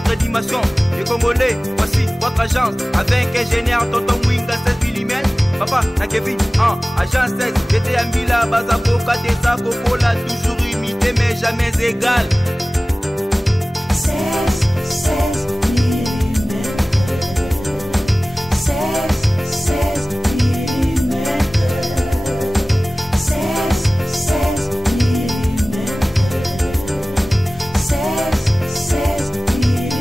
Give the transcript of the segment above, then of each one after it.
notre dimension. Les Congolais, voici votre agence. Avec ingénieur Tonton Winga 16 mm. Papa, na Kevin, agence 16. J'étais à Mila, Bazako, Kadesa, Cocola, toujours imité mais jamais égal. 16 mm. 16 mm. 16 mm. 16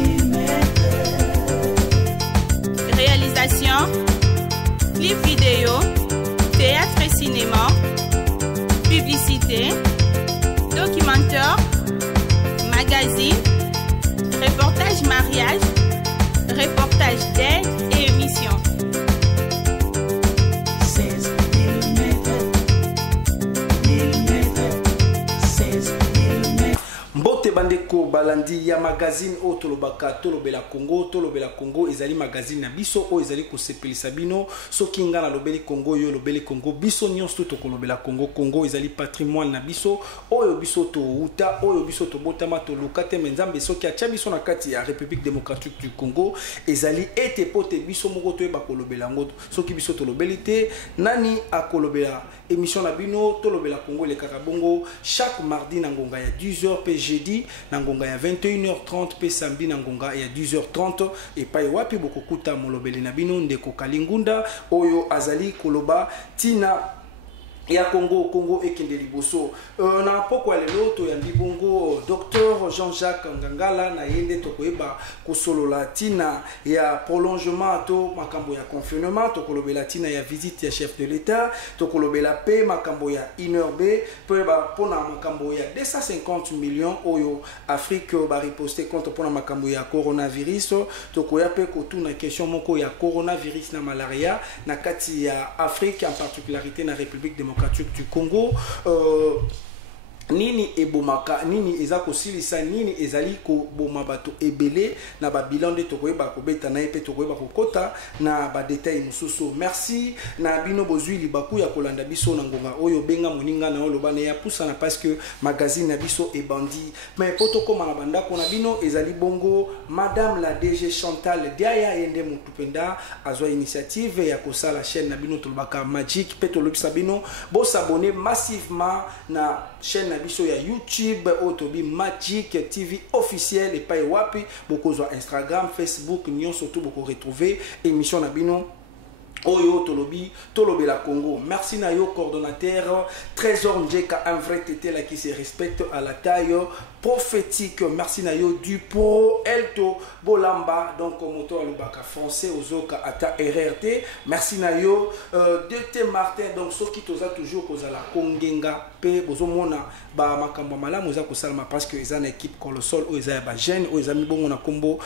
mm. Réalisation, clip vidéo, théâtre et cinéma, publicité, documentaire, magazine, reportage mariage, reportage d'aide et émission. 16 mm. Mbote bandeko balandi ya magazine o tolobaka tolobela Congo ezali magazine na biso o ezali ko sepelisa bino soki nga na lobeli Congo yo lobeli Congo biso nyonso to kolobela Congo ezali patrimoine na biso oyo biso to uta oyo biso to botama to lokate menzambe soki atia biso na kati ya République démocratique du Congo ezali ete pote biso moko to eba kolobela ngoto soki biso to lobeli te nani akolobela émission na bino tolobela Congo le karabongo chaque mardi na ngonga ya 10h p jeudi na ngonga ya 21h30 pe samedi na ngonga ya 10h30 et pa wapi bokokuta molobeli na bino ndeko Kalingunda oyo azali koloba tina ya Congo ekende liboso na poko lelo to yandi bongo Dr Jean-Jacques Ngangala na yende to koyeba kosolola tina ya prolongement to makambo ya confinement to kolobela tina ya visite ya chef de l'état to kolobela pe makambo ya inerbe pe ba pona makambo ya 250 millions oyo Afrique ba riposter contre pona makambo ya coronavirus to koya pe ko tuna question moko ya coronavirus na malaria na kati ya Afrique en particularité na République démocratique du Congo nini ebomaka nini ezako silisa nini ezali ko boma bato ebele na ba bilan de tokoyeba ko beta na epe tokoyeba ko kota na ba détail mususu merci na bino bozwi libaku ya kolanda biso na ngonga oyo benga moninga na olobana ya pusana parce que magazine na biso e bandi mais poto koma na banda ko na bino ezali bongo madame la DG Chantal Diaya yende mutupenda azwa initiative ya kosala chaîne na bino tolobaka magic pe tolobisa bino bo s'abonner massivement na chaîne na biso ya YouTube Otobi Magic TV officiel et pas wapi beaucoup sur Instagram, Facebook, nous surtout beaucoup retrouver émission na bino Oyo Tolobela Congo. Merci na yo coordonnateur Trésor Ndjeka, un vrai tété là qui se respecte à la taille prophétique. Merci na yo du pro Elto Bolamba donc moto alobaka français ozoka ata RRT. Merci na yo DT Martin donc ceux qui toza toujours kozala kongenga pe bozomona ba makambo malamu za kosalama parce que ils ont une équipe colossale ou ils ont ba jeune ou ils ont mis bon na combo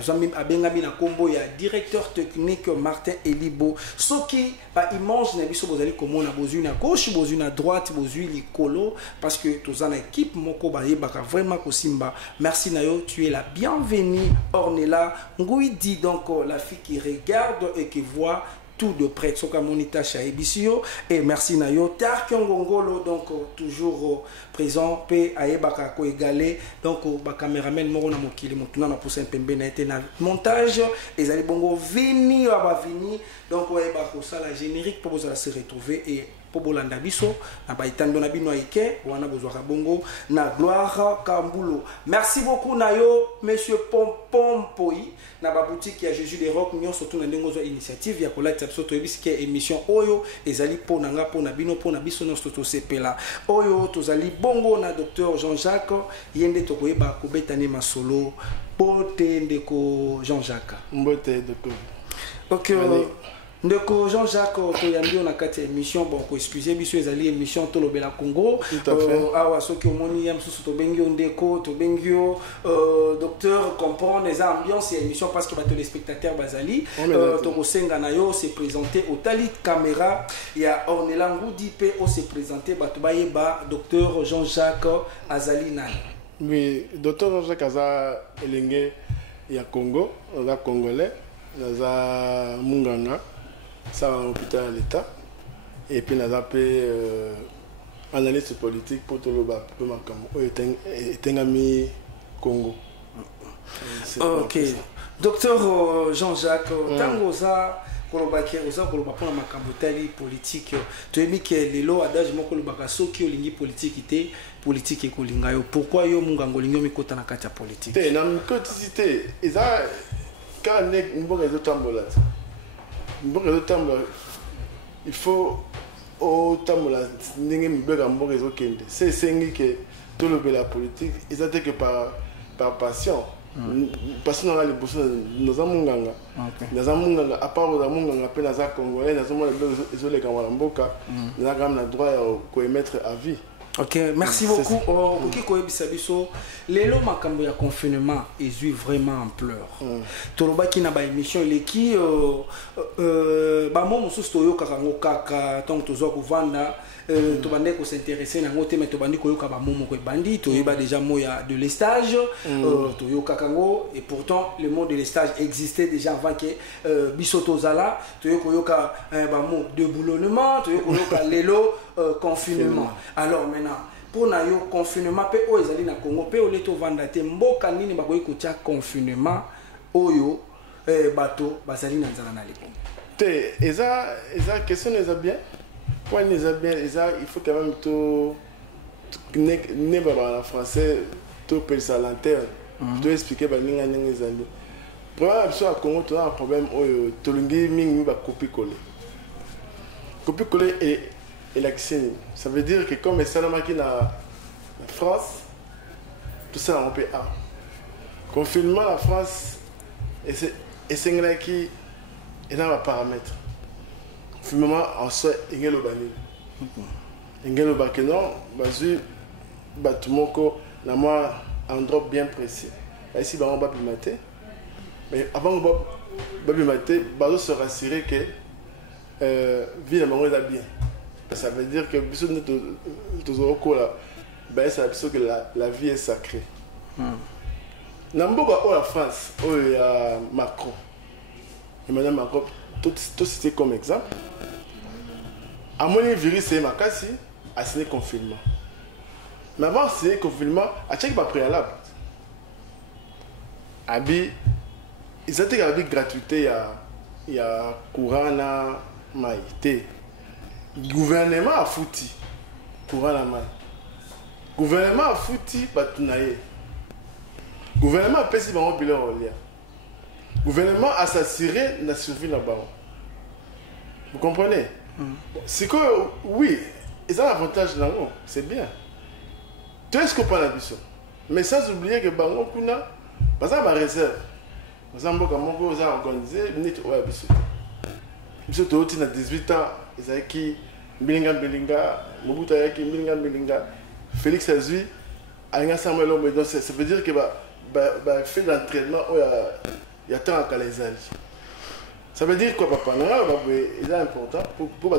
zami abengami na combo ya directeur technique Martin Elibo soki ba image na biso bozali komona bozui na gauche bozui na droite bozui likolo parce que toza na équipe moko ba yebaka vraiment kosimba. Merci Nayo, tu es la bienvenue Ornella Ngui dit donc la fille qui regarde et qui voit tout de près soka monita chez Ebisio et merci Nayo Tarkiongongolo donc toujours présent pe ayebaka ko égalé donc ba cameraman moko na mokili motuna na poussa pembe na été na montage ezali bongo vini ba vini donc ayebaka ko sala générique pour vous se retrouver et pour bolanda biso na baitando na bino ike wana bozwaka bongo na Gloire Kambulo. Merci beaucoup Nayo monsieur Pompom Poi na ba boutique ya Jésus des Rocs nyo surtout na ndengo zo initiative ya kolata biso to ebiski émission oyo ezali pona nga pona bino pona biso no to sepela oyo tozali bongo na docteur Jean-Jacques yende to koyeba ko betane masolo pote ndeko Jean-Jacques mbote docteur. OK ndeko Jean-Jacques toyambio na kati ya émission bon ko excuser biso ezali émission Tolobela Congo awa soki omoni ya msusu to bengio ndeko to bengio docteur comprendre les ambiances et émission parce que ba téléspectateurs bazali to kosenga na yo se présenter au talit caméra ya Ornella Ngudi pe o se présenter ba to bayeba docteur Jean-Jacques azali nani. Oui, docteur Jean-Jacques aza elenge ya Congo, aza congolais, aza munganga ça à l'hôpital à l'État et puis nous avons analyste politique pour tout le bas peu macam et tengami Congo c'est Ok. Docteur Jean-Jacques, tango oza kolobaki oza koloba pona makambo tali politique toyebi ke lelo adage moko lobaka soki olingi politique te politique ekolinga yo. Pourquoi yo mungango olingi mikota na kati ya politique? Te na mikoti te eza ka nek mboka ezotambola. Mboka ezotambola il faut otambola ndenge mibeka mboka ezokende. C'est esengi ke tolobela politique eza te que par passion. Parce que nous avons nous avons à part nous avons appelé les Congolais, nous avons les Kamwalamboka, nous avons le droit de émettre avis. Ok, merci beaucoup. Ok, Koyebisabiso, lelo makambo ya confinement est vraiment en pleurs. Toloba ki na ba émission leki ba mo mususu toyoka kango kaka tant tozo kovanda to bande ko s'intéresser na ngote mais to bandi koyoka ba momo ko bandi to yeba déjà moya de l'estage to yoka kango et pourtant le mot de l'estage existait déjà avant que bisoto zala to yoka ba mo de boulonnement to yoka lelo confinement. Alors maintenant pour na yo confinement pe o ezali na Congo pe o leto vanda te mboka nini bakoyi kotia confinement oyo bato bazali na nzala na lepo te eza question eza bien point eza bien eza il faut quand même to ne ba en français to pel sa lanterne to expliquer ba ninga ninga ezali problème sur Congo to a un problème oyo to lingi mingi ba copier coller et l'accès. Ça veut dire que comme les Salamaki la France, tout ça on peut A. Confinement la France et c'est là qui est dans les paramètres. Confinement en soi il y a le bani. Il y a le bakenon, bazu batumoko na moi endroit bien précis. Ici on va mater. Mais avant on va mater, bazo se rassurer que vie la maman est bien. Ça veut dire que la vie est sacrée. Namboka la France, il y a Macron. Et Madame Macron, tout c'était comme exemple. À mon virus, c'est Makassi, à ce confinement. Mais avant ce confinement, à chaque pas préalable. Abi, ils étaient avec gratuité, il y a courant na maïté. Gouvernement a foutu courant la main. Gouvernement a foutu batunaye. Gouvernement a payé mon bilan au lien. Gouvernement a s'assuré la survie là-bas. Vous comprenez? C'est que oui, ils ont l'avantage là, c'est bien. Tu es ce qu'on parle là-dessus. Mais sans oublier que Bango Kuna, parce que ma réserve, nous avons organisé, nous avons organisé. Monsieur Tooti a 18 ans, Isaki, Bilinga, Mobutu Ayaki, Bilinga, Félix Azui, Alinga Samuel Omedon, ça veut dire que fait l'entraînement, il y a tant à Kalezali. Ça veut dire quoi, papa? Il est important pour que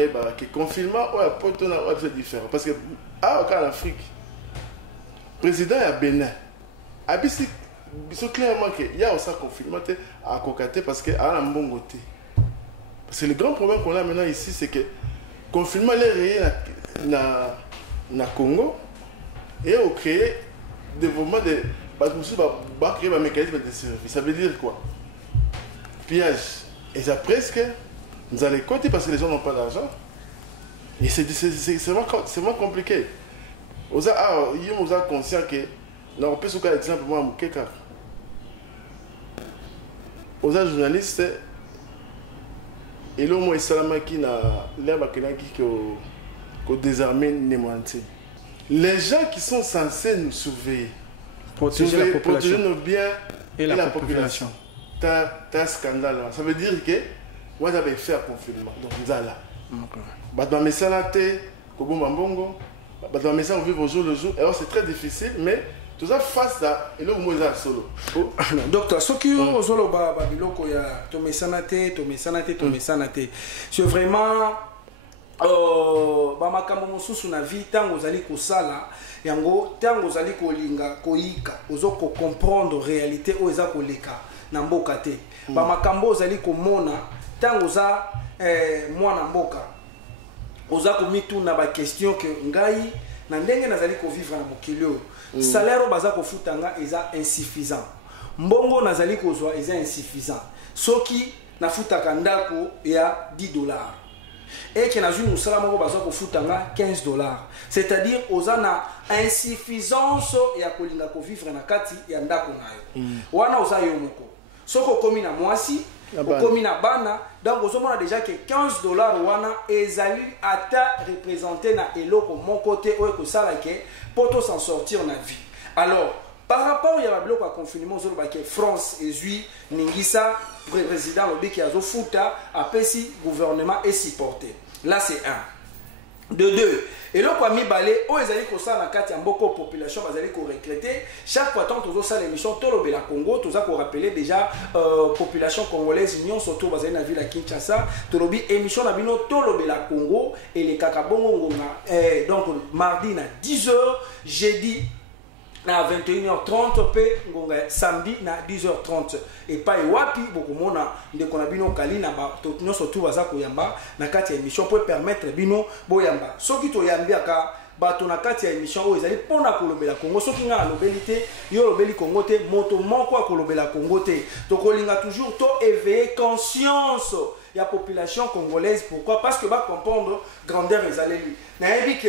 le confinement, c'est différent. Parce que, en Afrique, le président est Bénin. C'est clairement qu'il y a aussi un confinement à Kokate parce qu'il y a un bon côté. Parce que le grand problème qu'on a maintenant ici, c'est que le confinement est réel dans le Congo et on crée des moments de. On créer un mécanisme de survie. Ça veut dire quoi? Pillage. Et ça presque, nous allons côté parce que les gens n'ont pas d'argent. Et c'est vraiment compliqué. Vous êtes conscient que, on peut se faire exemple, moi, vous êtes journaliste, et là, moi, Salamaki n'a l'air qui désarmer Némanté. Les gens qui sont censés nous surveiller, protéger nos biens et la population. T'as un scandale. Ça veut dire que moi, j'avais fait un confinement. Donc, nous allons là. Dans mes salades, Kobomambongo, dans mes salades, on vit au jour le jour. Alors, c'est très difficile, mais tout ça face à. Et là, moi, j'ai solo. Docteur, ce qui est au solo, Babiloko, il y a Tomé Sanate. C'est vraiment. Bamakambo mosusu na vie tango zali kosala yango tango zali kolinga koyika ozoko comprendre réalité o eza koleka na mboka te bamakambo zali komona tango za mwana mboka oza komituna ba question que ngai na ndenge nazali ko vivre na mokili salaire baza ko futanga eza insuffisant mbongo nazali kozwa eza insuffisant soki nafutaka ndako ya 10 dollars et que nazwi mosala moko bazwa kofutanga 15 dollars, c'est-à-dire oza na insuffisance ya kolinga kovivre na kati ya ndako na yo wana oza yo moko soko okomi na mwasi okomi na bana donc ozomona déjà que 15 dollars wana ezali ata représenté na eloko mon côté oyo kosala ke poto s'en sortir na vie. Alors par rapport ya babiloko ya confinement ozoloba ke France ezwi ningisa président lobiki azofuta apesi gouvernement et supporter. Là c'est un. De deux, et là quoi mibale o ezali ko sa na kati ya mboko population bazali ko recruter chaque fois tant tozo sa l'émission Tolobe la Congo toza ko rappeler déjà population congolaise union surtout bazali na ville à Kinshasa tolobi émission na bino Tolobe la Congo et les kakabongo ngonga donc mardi na 10h jeudi à 21h30 pe ngonga samedi na 10h30 et pas wapi bokomona ndeko na bino kali na ba totinyo surtout baza koyamba na kati ya émission pour permettre bino boyamba soki to yambiaka bato na kati ya émission oyo ezali pona kolobela Congo soki nga lobeli te yo lobeli Congo te moto moko kolobela Congo te to kolinga toujours to éveiller conscience ya population congolaise. Pourquoi? Parce que ba comprendre grandeur ezaleli na yebi que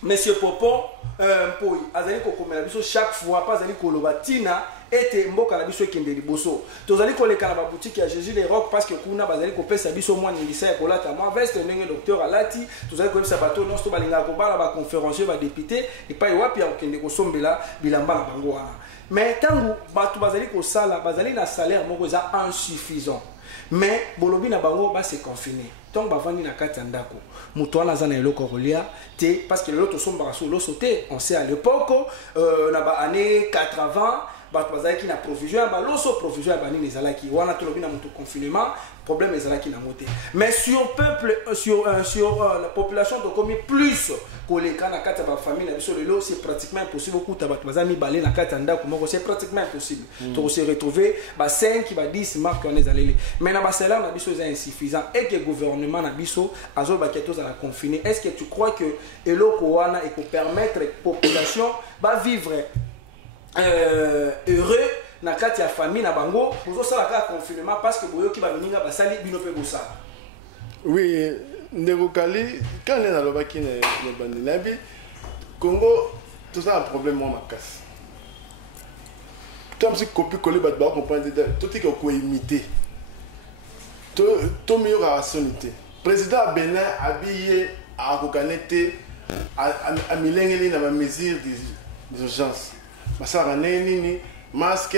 Monsieur Popon Mpoi azali kokomela biso chaque fois pas azali koloba tina ete mboka na biso ekende liboso tozali koleka na ba boutique ya Jésus les Rocs parce que kuna bazali kopesa biso mwa ngisa ya kolata mwa veste ndenge docteur alati tozali koyebisa bato non to balinga ko bala ba conférencier ba député et pas wapi ya okende kosombela bilamba na bango wana mais tangu bato bazali kosala bazali na salaire moko za insuffisant mais bolobi na bango ba se confiner donc bavandi na kati ya ndako muto wana zana eloko kolia te parce que l'autre somba sur l'eau sauté on sait à l'époque na ba année 80 bato bazalaki na provision ba loso provision ba nini ezalaki wana tolobi na muto confinement problème ezalaki na moté mais sur peuple sur la population de commis plus koleka na kati ya ba famille na biso lelo c'est pratiquement impossible kuta bato bazami balé na kati ya ndako moko c'est pratiquement impossible to se retrouver ba 5 ba 10 marques on ezaleli mais na ba salaire na biso est insuffisant et que gouvernement na biso azo ba ketos à la confiner. Est-ce que tu crois que eloko wana et pour permettre population ba vivre heureux na kati ya famille na bango pour ça la confinement parce que boyoki ba ninga basali bino pe bosala? Oui, Ndekokali quand on est dans le baki ne bandi nabi Congo tout ça un problème moi ma casse. Comme si copie coller ba comprendre tout est ko imiter. To meilleur à sonité. Président Benin habillé à connecter à milengeli na mesure d'urgence. Ça rend nini masque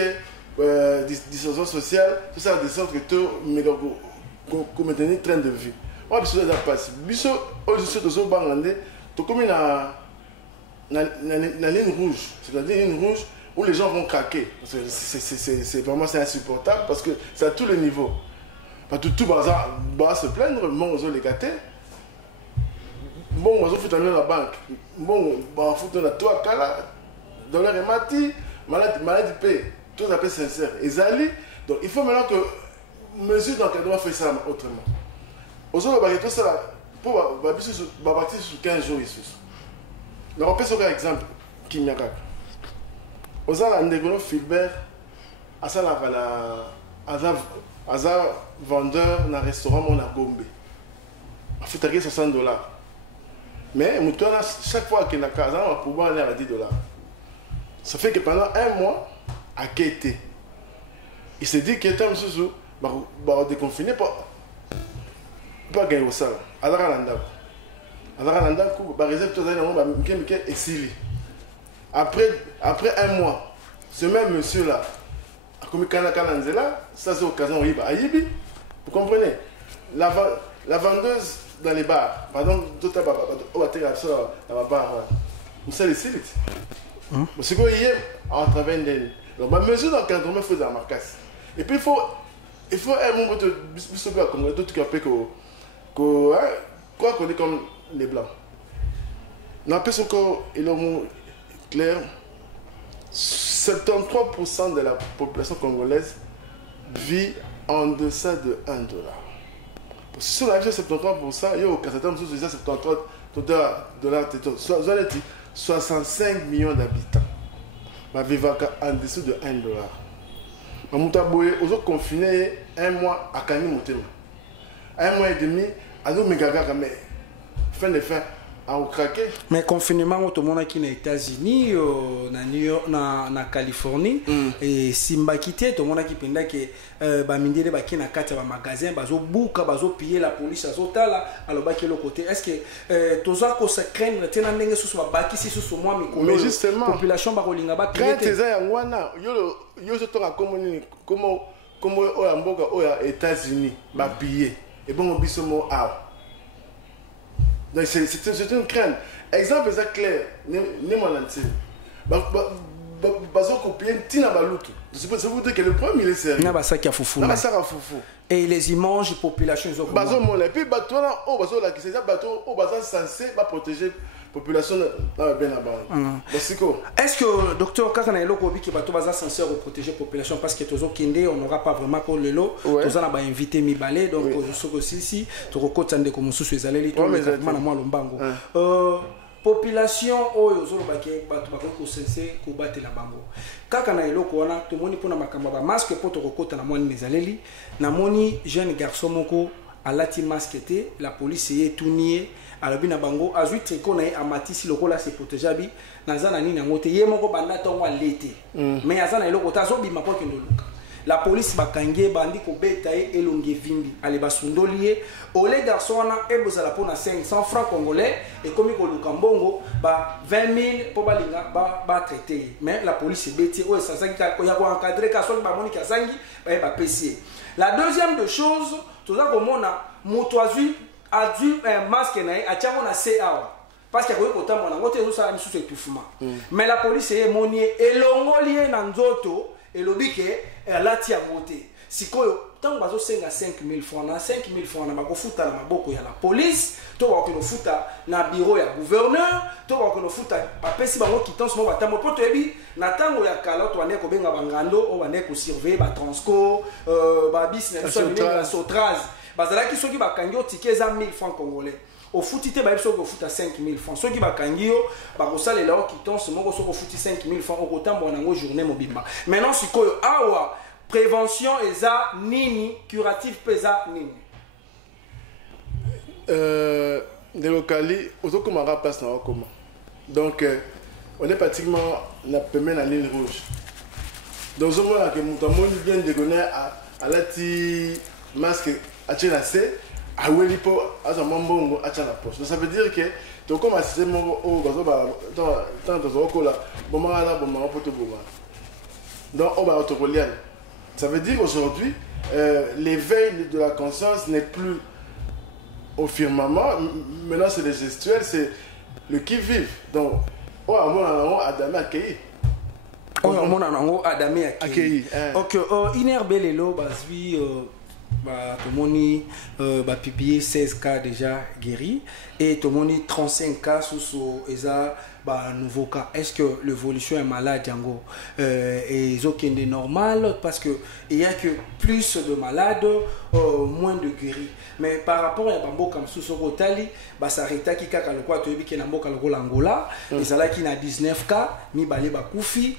distanciation sociale tout ça de sorte que tout maintenir train de vie. On besoin de passer biso au-dessus de ce bangandé to comme na ligne rouge, c'est-à-dire une ligne rouge où les gens vont craquer. C'est vraiment c'est insupportable parce que c'est à tous les niveaux. Pas tout va se plaindre, bon aux les gâter. Bon on foutre dans la banque. Bon on foutre dans toi kala dollar et mati maladie paye. Tout à fait sincère. Ezali donc il faut maintenant que mesure d'encadrement fait ça autrement. Aujourd'hui, tout ça pour partir sur 15 jours ici. Donc on peut se faire exemple qui n'y a pas. Aujourd'hui, Ndekolo Philbert a ça la vendeur dans un restaurant mon à Gombe. Il faut taguer $60. Mais chaque fois qu'il y a un cas, on va pouvoir aller à $10. Ça fait que pendant un mois, à Kété, il s'est dit qu'il était un sous déconfiné pas gagner au sol. Alors après un mois, ce même monsieur là a commis Kanakalanzela, ça c'est l'occasion à Yibi. Vous comprenez? La vendeuse dans les bars, pardon, tout à bar, vous savez les sites. C'est quoi hier en travers d'elle. Donc ma mesure d'encadrement il faut dans ma casse. Et puis il faut un moment de bisouba comme d'autres qui appellent quoi qu'on est comme les blancs. N'empêche encore, il est mot clair, 73% de la population congolaise vit en deçà de $1. Si on a 73%, il y a 73 $, 65 millions d'habitants. Ma vivaka en dessous de $1. Mamuta boye ozo confiné 1 mois à Kani Motema. 1 mois et demi à nous megaga mais fin de fin à craquer. Mais confinement tout le monde qui aux États-Unis, na New York, na Californie et Simba quitté tout le monde qui penda que ba mindele ba qui na kati ba magasin bazo buka bazo piller la police azotala alors ba qui le côté est-ce que toza ko se craindre tena ndenge susu ba baki si susu moi mikolo mais justement population ba kolinga ba crainte eza yangwana yo zo tonga comment oya mboka oya États-Unis ba piller et bon biso mo a. Donc c'est une crainte. Exemple c'est clair, ne m'enlève. Bazo copier tina balutu. C'est vous dire que le premier il est sérieux. Na basaki ya fufu. Na basaka fufu. Et les images population ils ont bazo mon et puis bato là oh bazo là qui c'est ça bato oh bazo censé ba protéger population dans bien là-bas. Est-ce que docteur Kakana eloko bi ki bato baza censé protéger population parce que tozo kinde on n'aura pas vraiment pour le lot toza na ba invité mi balé donc si to kokota ndeko mususu ezaleli to na mwa lombango. Population oyo zolo baké bato bakoko censé ko batela bango. Kaka na eloko wana tomoni pona makamba ba masque po to kokota na mwani nezaleli na moni jeune garçon moko alati masque te la police est tournier alobi na bango azui tricot na amatisi lokola se protéger naza na nini ngote ye moko banda tongo alete mais azana eloko ta zo bima po kendo luka la police bakangie bandi ko beta e elonge vimbi ale basundolié ole garçon na ebozala pona 500 francs congolais et comme ko luka mbongo ba 20 000 po balinga ba traiter mais la police beti o ça sangi ya ko encadrer ka so ba moni ka sangi ba PC. La deuxième de chose toza komona moto azui un masque nae atiamo na CA parce que ko kota mona ngote zo sala misusu etufuma mais la police est monier elongoli na nzoto elobike alati ya moté sikoyo tango bazo senga 5000 francs na 5000 francs na bakofuta na maboko ya la police to bakino futa na bureau ya gouverneur to bakino futa bapesi bango quittance mo batambo poto ebi na tango ya kala to ane ko benga bangando o ane ko surveiller ba transco ba business na sotraz bazalaki soki bakangi o ticket za 1000 francs congolais au footi te ba biso ko futa 5000 francs soki bakangi yo ba kosalela o quittance moko soko futi 5000 francs o kotambo nango journée mobimba maintenant sikoyo awa prévention eza nini curatif pesa nini de locali autokomara passe na comment donc on est pratiquement la première ligne rouge donc au moins que mutamoni bien dégonner à lati masque à tchénassé à welipo à son mambongo à tchéna poche donc ça veut dire que to comme assisté mon au bazo ba tant de zokola bon mala bon mala poto boba donc on va autocoller. Ça veut dire qu'aujourd'hui, l'éveil de la conscience n'est plus au firmament. Maintenant, c'est le gestuel, c'est le qui-vive. Donc, on a Adamé accueilli. On a Adamé accueilli. Ok, Inerbelelo, Basui, Tomoni, publié 16 cas déjà guéris. Et Tomoni, 35 cas sous ESA. Nouveau cas, est-ce que l'évolution est malade Django et aucun de normal parce que il y a que plus de malades moins de guéris mais par rapport à Bambo comme sous Rotali ça arrêta qui kaka le quoi tu es qui na mboka le Angola et ça là qui na 19 cas mi balé ba koufi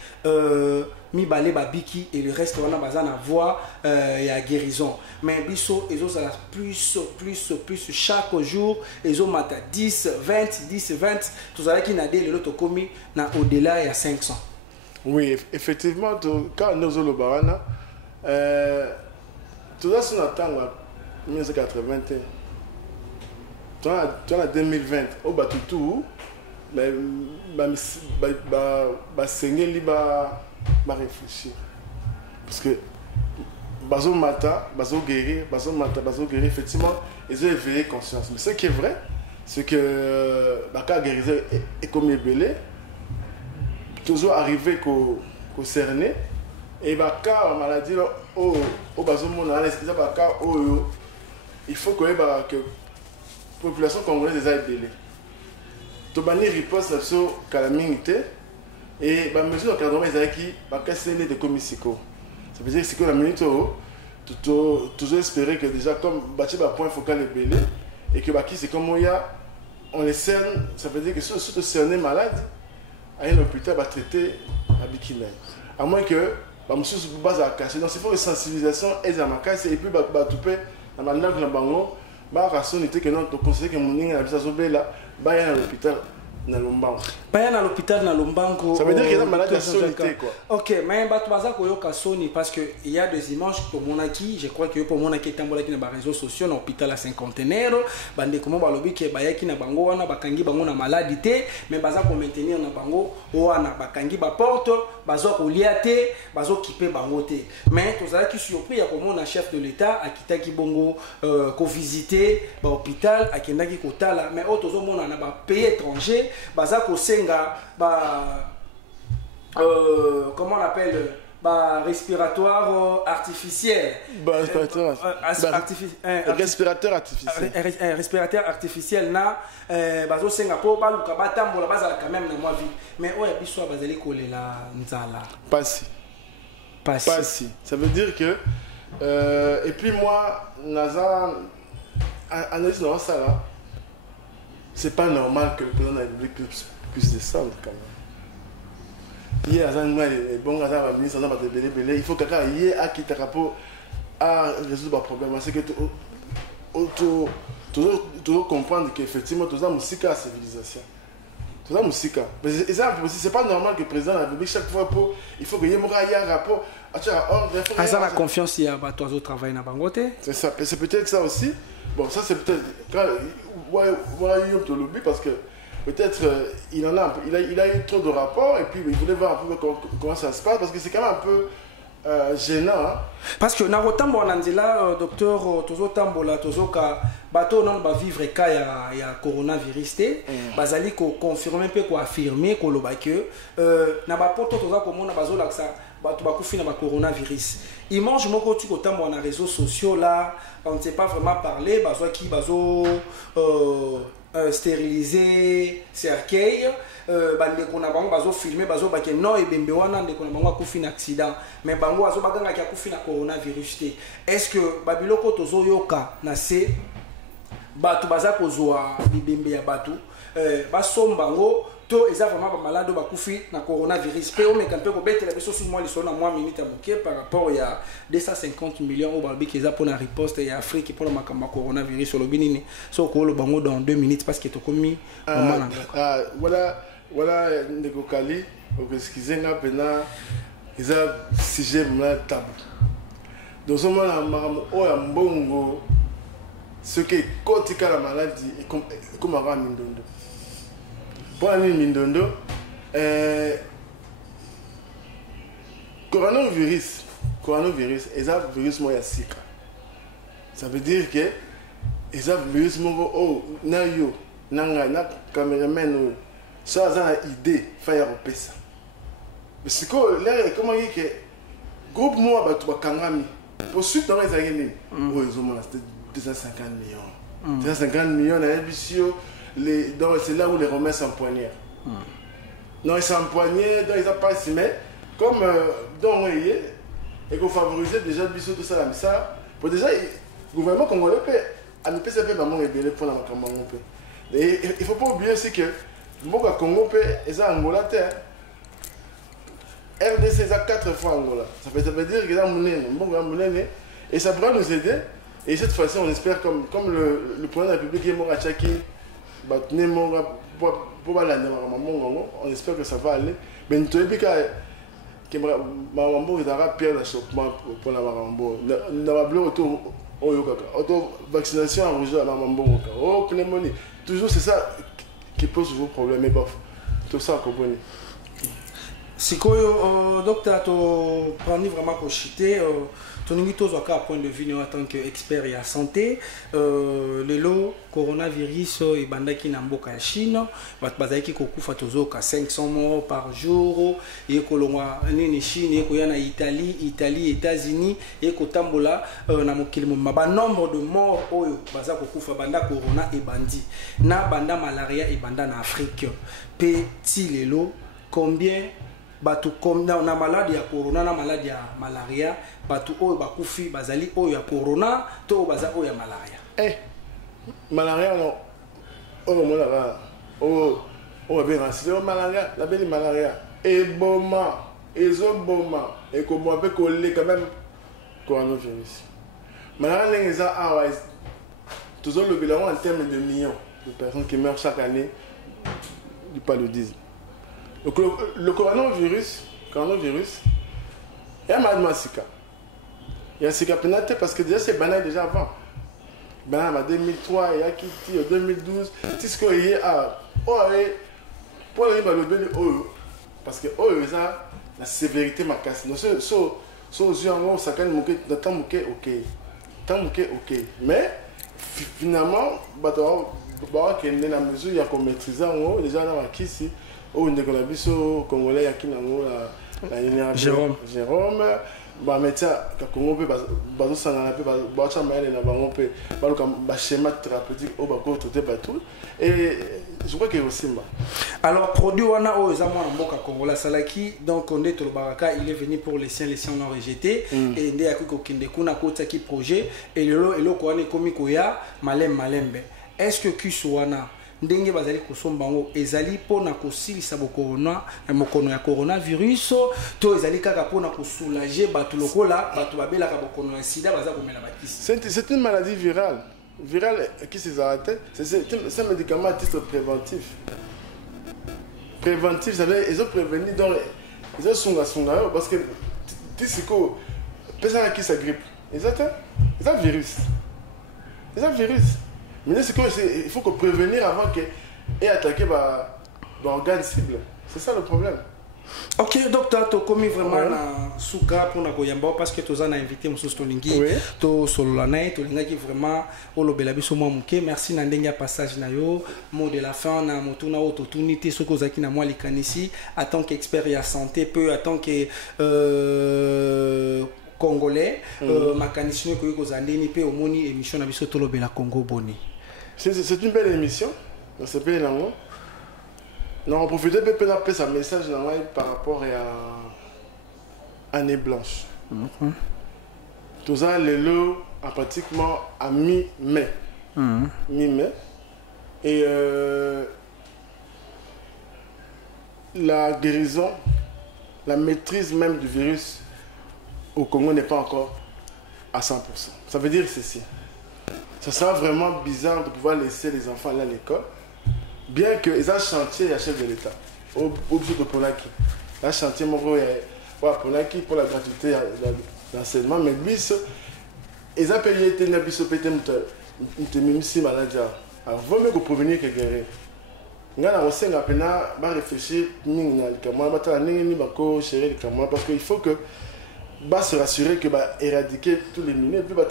mi balé ba biki et le reste on a besoin d'avoir il y a guérison mais biso et ça plus chaque jour et mata 10 20 tout ça là qui na des l'autre commis na au-delà il y a 500. Oui, effectivement, quand nous avons le barana, tout ça, c'est en 1981. Tu as 2020, au bas tout, mais saigner liba réfléchir. Parce que bazo mata, bazo guérir, effectivement, ils ont éveillé conscience. Mais ce qui est vrai, c'est que la guérison est comme belé, toujours arrivé qu'au cerné, et la maladie, il faut que la population congolaise soit belée. Tu as une riposte sur la calamité et la mesure d'encadrement qui va casser les commissions. Ça veut dire que la minute, toujours espérer que déjà, comme bâti le point focal est belé, et que c'est comme on les cerne, ça veut dire que si on est malade, à un hôpital va traiter à Bikina. À moins que bamosusu baza caché. Donc c'est faut une sensibilisation eza makasi et puis batupe na bandako na bango bakasoni te que non to conseiller que moninga na biso bela baya na l'hôpital na Lombango. Baya na l'hôpital na Lombango. Ça veut dire qu'il y a malade de solité quoi. OK, mais batu baza koyoka soni parce que il y a des images pour monaki, je crois que pour monaki tambola ki na ba réseaux sociaux na hôpital à cinquantenaire, bande comment balobi ke bayaki na bango wana bakangi bango na maladie te, mais baza ko maintenir na bango wana bakangi ba porte, bazo ko liate, bazo kipe bango te. Mais tozala ki surpris ya komona chef de l'état akitaki bongo ko visiter ba hôpital akendaki kotala, mais auto zo mona na ba pays étranger baza ko senga comment on appelle respiratoire artificiel respirateur artificiel respirateur artificiel na bazo senga po baluka batambola bazala quand même na moi vie mais oya biso bazali kolela nzala passi ça veut dire que et puis moi naza analyse dans ça là c'est pas normal que le président de la République puisse descendre quand même. Hier, il faut que quelqu'un qui a résoudre le problème. C'est que tu dois comprendre qu'effectivement, tu as une musique à la civilisation. Tu as une musique. Mais c'est pas normal que le président de la République, chaque fois, il faut qu'il y ait un rapport. Ça la confiance, il y a toi au travail dans Bangote. C'est ça. C'est peut-être ça aussi. Bon, ça c'est peut-être. Parce que peut-être il a eu trop de rapports et puis il voulait voir un peu comment ça se passe parce que c'est quand même un peu gênant. Hein? Parce que dans le temps où on dit là, docteur Tozo Tambola, Tozo Ka, bateau non va vivre cas il y a coronavirus té, bazali ko confirmer peu ko affirmer ko loba que na ba poto Tozo comme on a bazo là ça bato bakufi na ba coronavirus. Il mange moko tu ko tambo na réseaux sociaux là, on ne sait pas vraiment parler, bazo qui bazo stérilisé cercueil bande ko na bango bazo filmer bazo ba ke non ebembe wana ndeko na bango akufi na accident mais bango bazo baganga ki akufi na coronavirus té. Est-ce que babiloko tozo yoka na se batu baza kozwa bibembe ya batu basombango to eza vraiment ba malade bakufi na coronavirus pe o mekampe ko betela biso sur moi lisona moi minute moké par rapport ya 250 millions au balbi qui eza pour la riposte ya Afrique pour le makamba coronavirus sur le binini so ko lo bango dans 2 minutes parce que to komi voilà ndeko kali excusez nga pena eza sujet vraiment tabou dans ce moment la maram o ya mbongo ce qui kotika la maladie et comme avant mindondo pour aller mindondo coronavirus est un virus moya sika ça veut dire que est un virus mo oh na yo nanga na cameraman ça a une idée faire repesa mais c'est quoi là comment dire que groupe moi ba tu ba kangami pour suite dans les années oh ils ont c'était 250 millions 250 millions na émission donc c'est là où les Romains s'empoignaient. Non, ils s'empoignaient, donc ils n'ont pas si mais comme donc et qu'on favorisait déjà le bisou de ça pour déjà le gouvernement congolais a ne peut se faire vraiment révéler pour la Cameroun. Et il faut pas oublier aussi que le Congo est en Angola terre. RDC est à 4 fois Angola. Ça veut dire qu'il y a un monnaie et ça pourra nous aider. Et cette fois-ci, on espère comme le président de la République est mort à Tchaki. On espère que ça va aller. Mais nous avons dit que Marambo aura pire d'achoppement pour la Marambo. Nous avons autour vaccination en rouge à la Marambo. Oh, pneumonie. Toujours c'est ça qui pose vos problèmes. Mais bof, tout ça à comprendre. Si le docteur a pris vraiment pour chiter, ton à point de vue en tant qu'expert et à santé, le coronavirus et bandaki namboka Chine, bazaki kokufa tozoka 500 morts par jour, et kolongwa nini Chine, et koyana Italie, États-Unis, et kotambola na mokili maba nombre de morts oyo baza kokufa banda corona et bandi, na banda malaria et banda na Afrique. Petit lelo combien batu comme na maladie ya corona na maladie ya malaria batu oyo bakufi bazali oyo ya corona to baza oyo ya malaria malaria non malaria la belle malaria et boma ils ont bon et comme on peut coller quand même coronavirus. Maintenant, les gens toujours le bilan en termes de millions de personnes qui meurent chaque année du paludisme. Donc le coronavirus, il y a mal Sika. Il y a Sika pénalité parce que déjà c'est banal déjà avant. Banal en 2003, il y a Kitty en 2012. C'est ce qu'il y a pour les balles parce que la sévérité m'a cassé. Donc aux yeux en haut, ça can moquer, tant moquer, ok. Mais finalement, qui est dans la mesure il y a qu'on maîtrise en haut déjà dans la ici. Oh, on a vu au Congolais, il y a Jérôme. Bah, mais tiens, quand on peut schéma thérapeutique au bas côté bateau et je crois qu'il y a aussi alors produit wana o ezamwa mboka Congolais salaki donc on est au baraka il est venu pour les siens ont rejeté et ndé akiko kinde kuna kota ki projet et le ko wana komi ko ya malembe est-ce que kuswana ndenge bazali kosomba ngo ezali pona kosilisa bokorona mokono ya coronavirus to ezali kaka pona kosoulager bato lokola bato babelaka bokono ya sida baza komela bakisi. C'est une maladie virale qui s'est arrêtée. C'est un médicament à titre préventif. Préventif, ça veut dire ils ont prévenu donc ils ont songa parce que tisiko personne qui sa grippe. Ils ont virus. Mais il faut que prévenir avant et attaquer l'organe cible. C'est ça le problème. Ok, docteur, tu as commis vraiment na souka pour na koyamba parce que tu as invité M. Stolingi, tu sololanae, tu as vraiment au belabiso moi muke. Merci nandenga passage na yo, mot de la fin na motuna autotunité ce que zaki na moi likanisi en tant qu'expert en santé peu en tant que Congolais, ma canisine que vous avez ni pe omoni émission na biso tolo bela Congo boni. C'est une belle émission. Dans ce pays là. Non, on profite de faire sa message par rapport à Année Blanche. Tout ça, les lots à pratiquement à mi-mai. Mi-mai. Et la guérison, la maîtrise même du virus au Congo n'est pas encore à 100%. Ça veut dire ceci. Ça sera vraiment bizarre de pouvoir laisser les enfants aller à l'école. Bien qu'ils aient un chantier à chef de l'État, au bout de Polaki. Un chantier pour Polaki pour la gratuité de l'enseignement, mais lui, ils ont payé des nabiso pété si maladie. Alors, il vaut mieux que prévenir que guérir. Nous avons réfléchir parce qu'il faut que se rassurer que éradiquer tous les minés, puis pour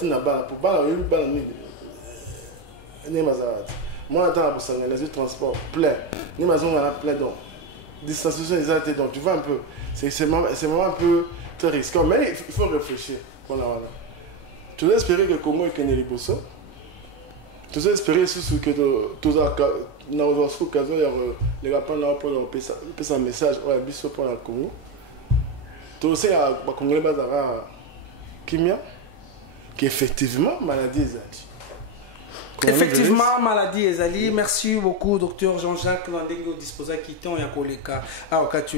moi, attends, les transports plein. Ni maison plein donc. Distanciation exacte donc tu vois un peu. C'est vraiment un peu très risqué. Mais il faut réfléchir. Voilà. Tu dois espérer que le Congo est Kenny Bosso. Tu dois espérer que tout ça, dans l'occasion, les rapports là pour un message pour le Congo. Tu dois aussi le Congolais Kimia, qui effectivement maladie exacte. Effectivement, maladie ezali. Merci beaucoup, docteur Jean-Jacques Landengo disposa Kiton et Akoleka.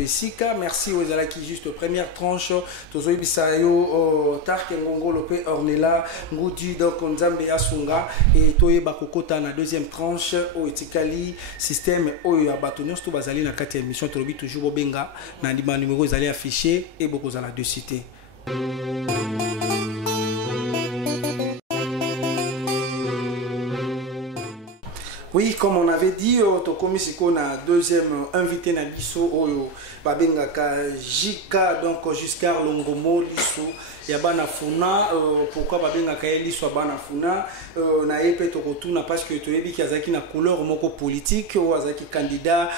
Sika. Merci aux ala qui juste première tranche. Tozoy Bisayo, Tarke Ngongo Lope Ornella, Ngoudi donc Nzambe Asunga et Toye Bakokota na deuxième tranche au Etikali système au Abatonios to bazali na 4e émission Tolobi toujours Bobenga na ndima numéro ezali affiché et beaucoup za la deux cités. Oui, comme on avait dit, Tokomi Siko na deuxième invité na biso oyo babengaka Jika donc Giscard Longomo liso ya bana funa pourquoi babengaka liso bana funa na epe tokotuna parce que toyebi ki azaki na couleur moko politique ou azaki candidat